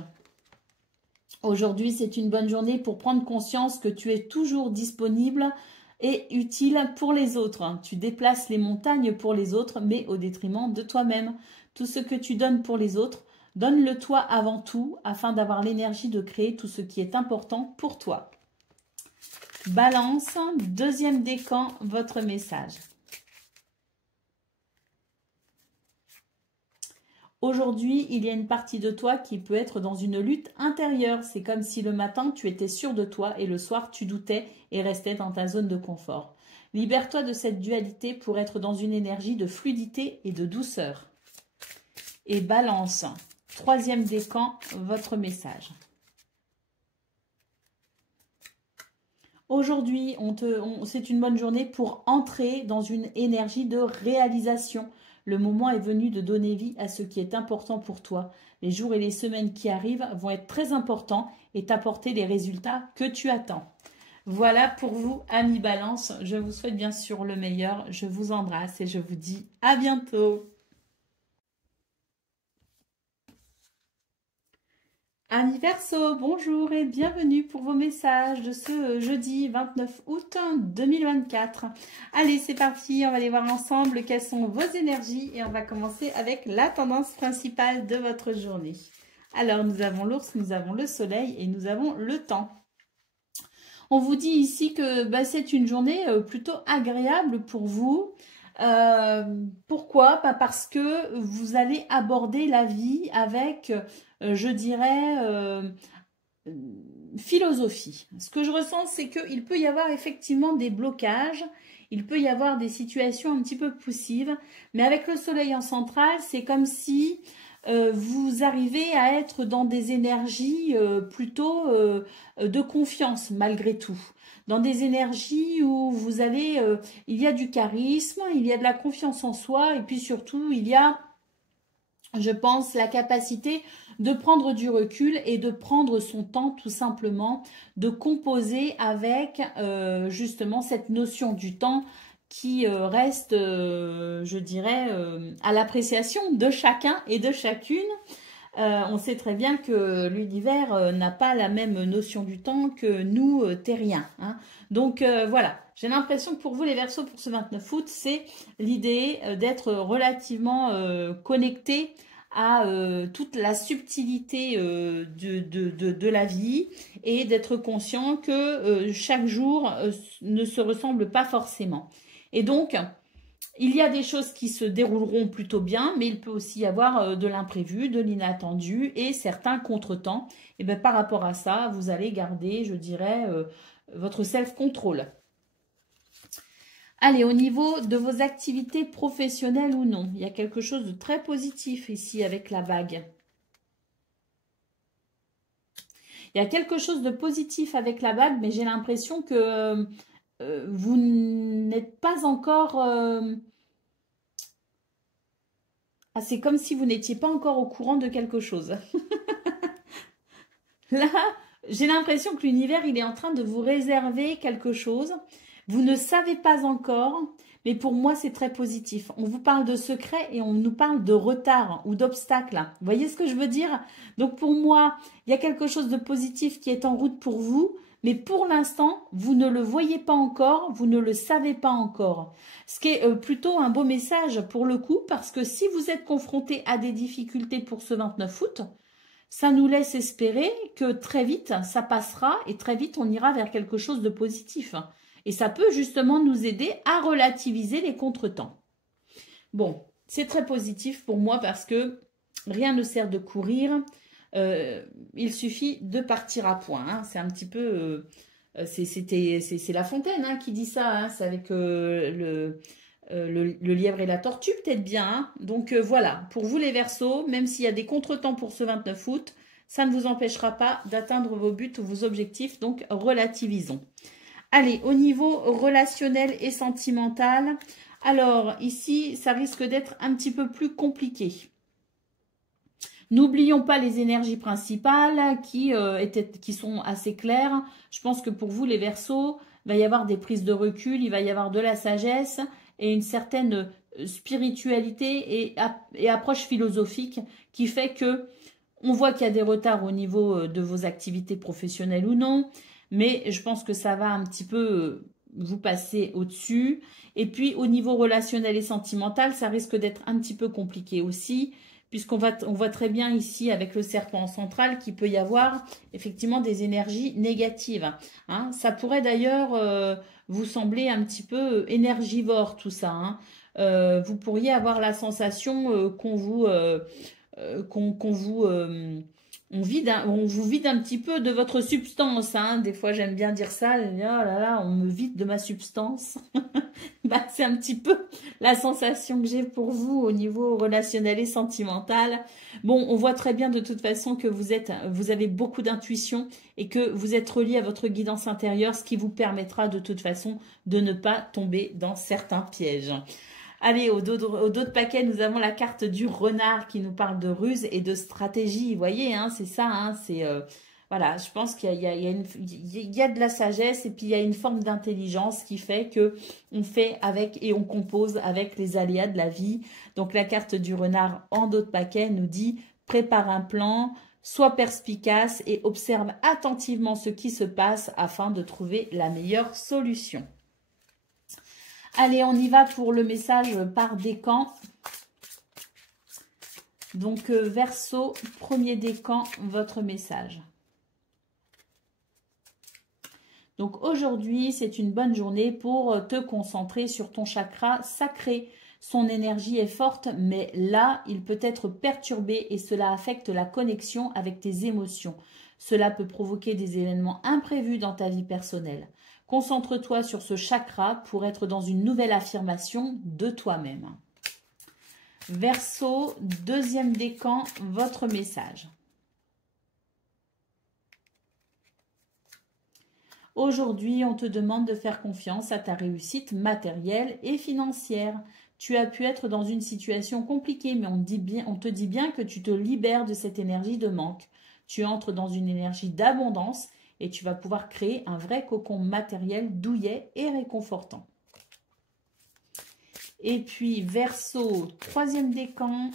Aujourd'hui, c'est une bonne journée pour prendre conscience que tu es toujours disponible et utile pour les autres. Tu déplaces les montagnes pour les autres, mais au détriment de toi-même. Tout ce que tu donnes pour les autres, donne-le toi avant tout, afin d'avoir l'énergie de créer tout ce qui est important pour toi. Balance, deuxième décan, votre message. Aujourd'hui, il y a une partie de toi qui peut être dans une lutte intérieure. C'est comme si le matin, tu étais sûr de toi et le soir, tu doutais et restais dans ta zone de confort. Libère-toi de cette dualité pour être dans une énergie de fluidité et de douceur. Et balance, troisième décan, votre message. Aujourd'hui, c'est une bonne journée pour entrer dans une énergie de réalisation. Le moment est venu de donner vie à ce qui est important pour toi. Les jours et les semaines qui arrivent vont être très importants et t'apporter les résultats que tu attends. Voilà pour vous, amis Balance. Je vous souhaite bien sûr le meilleur. Je vous embrasse et je vous dis à bientôt. Amis Verseau, bonjour et bienvenue pour vos messages de ce jeudi 29 août 2024. Allez, c'est parti, on va aller voir ensemble quelles sont vos énergies et on va commencer avec la tendance principale de votre journée. Alors, nous avons l'ours, nous avons le soleil et nous avons le temps. On vous dit ici que c'est une journée plutôt agréable pour vous. Pourquoi? Parce que vous allez aborder la vie avec, je dirais, philosophie. Ce que je ressens, c'est qu'il peut y avoir effectivement des blocages, il peut y avoir des situations un petit peu poussives, mais avec le soleil en centrale, c'est comme si vous arrivez à être dans des énergies plutôt de confiance malgré tout. Dans des énergies où vous allez, il y a du charisme, il y a de la confiance en soi et puis surtout il y a, je pense, la capacité de prendre du recul et de prendre son temps tout simplement, de composer avec justement cette notion du temps qui reste, je dirais, à l'appréciation de chacun et de chacune. On sait très bien que l'univers n'a pas la même notion du temps que nous, terriens. Hein. Donc voilà, j'ai l'impression que pour vous les Verseaux, pour ce 29 août, c'est l'idée d'être relativement connecté à toute la subtilité de la vie et d'être conscient que chaque jour ne se ressemble pas forcément. Et donc, il y a des choses qui se dérouleront plutôt bien, mais il peut aussi y avoir de l'imprévu, de l'inattendu et certains contretemps. Et bien, par rapport à ça, vous allez garder, je dirais, votre self-control. Allez, au niveau de vos activités professionnelles ou non, il y a quelque chose de très positif ici avec la vague. Il y a quelque chose de positif avec la vague, mais j'ai l'impression que vous n'êtes pas encore... Ah, c'est comme si vous n'étiez pas encore au courant de quelque chose. Là, j'ai l'impression que l'univers, il est en train de vous réserver quelque chose. Vous ne savez pas encore, mais pour moi, c'est très positif. On vous parle de secret et on nous parle de retard ou d'obstacle. Vous voyez ce que je veux dire? Donc pour moi, il y a quelque chose de positif qui est en route pour vous, mais pour l'instant, vous ne le voyez pas encore, vous ne le savez pas encore. Ce qui est plutôt un beau message pour le coup, parce que si vous êtes confronté à des difficultés pour ce 29 août, ça nous laisse espérer que très vite, ça passera et très vite, on ira vers quelque chose de positif. Et ça peut justement nous aider à relativiser les contretemps. Bon, c'est très positif pour moi parce que rien ne sert de courir. Il suffit de partir à point. Hein. C'est un petit peu... c'est La Fontaine hein, qui dit ça. Hein. C'est avec le lièvre et la tortue, peut-être bien. Hein. Donc voilà, pour vous les Verseaux, même s'il y a des contretemps pour ce 29 août, ça ne vous empêchera pas d'atteindre vos buts ou vos objectifs. Donc relativisons. Allez, au niveau relationnel et sentimental, alors ici, ça risque d'être un petit peu plus compliqué. N'oublions pas les énergies principales qui sont assez claires. Je pense que pour vous, les Verseaux, il va y avoir des prises de recul, il va y avoir de la sagesse et une certaine spiritualité et approche philosophique qui fait que on voit qu'il y a des retards au niveau de vos activités professionnelles ou non. Mais je pense que ça va un petit peu vous passer au-dessus. Et puis, au niveau relationnel et sentimental, ça risque d'être un petit peu compliqué aussi, puisqu'on voit très bien ici avec le serpent central qu'il peut y avoir effectivement des énergies négatives. Hein. Ça pourrait d'ailleurs vous sembler un petit peu énergivore tout ça. Hein. Vous pourriez avoir la sensation qu'on vous on vous vide un petit peu de votre substance, hein. Des fois, j'aime bien dire ça. Oh là là, on me vide de ma substance. Bah, c'est un petit peu la sensation que j'ai pour vous au niveau relationnel et sentimental. Bon, on voit très bien de toute façon que vous avez beaucoup d'intuition et que vous êtes relié à votre guidance intérieure, ce qui vous permettra de toute façon de ne pas tomber dans certains pièges. Allez, au dos de paquet, nous avons la carte du renard qui nous parle de ruse et de stratégie. Vous voyez, hein, c'est ça, hein, voilà, je pense il y a de la sagesse et puis il y a une forme d'intelligence qui fait que on fait avec et on compose avec les aléas de la vie. Donc la carte du renard en dos de paquet nous dit prépare un plan, sois perspicace et observe attentivement ce qui se passe afin de trouver la meilleure solution. Allez, on y va pour le message par décan. Donc, Verseau, premier décan, votre message. Donc, aujourd'hui, c'est une bonne journée pour te concentrer sur ton chakra sacré. Son énergie est forte, mais là, il peut être perturbé et cela affecte la connexion avec tes émotions. Cela peut provoquer des événements imprévus dans ta vie personnelle. Concentre-toi sur ce chakra pour être dans une nouvelle affirmation de toi-même. Verseau, deuxième décan, votre message. Aujourd'hui, on te demande de faire confiance à ta réussite matérielle et financière. Tu as pu être dans une situation compliquée, mais on te dit bien que tu te libères de cette énergie de manque. Tu entres dans une énergie d'abondance et tu vas pouvoir créer un vrai cocon matériel douillet et réconfortant. Et puis, Verseau, troisième décan.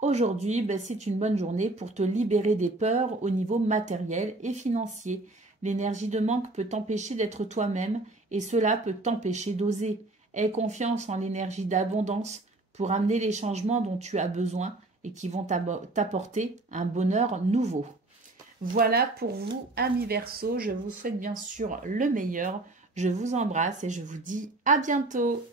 Aujourd'hui, c'est une bonne journée pour te libérer des peurs au niveau matériel et financier. L'énergie de manque peut t'empêcher d'être toi-même et cela peut t'empêcher d'oser. Aie confiance en l'énergie d'abondance pour amener les changements dont tu as besoin et qui vont t'apporter un bonheur nouveau. Voilà pour vous, amis Verseau. Je vous souhaite bien sûr le meilleur. Je vous embrasse et je vous dis à bientôt.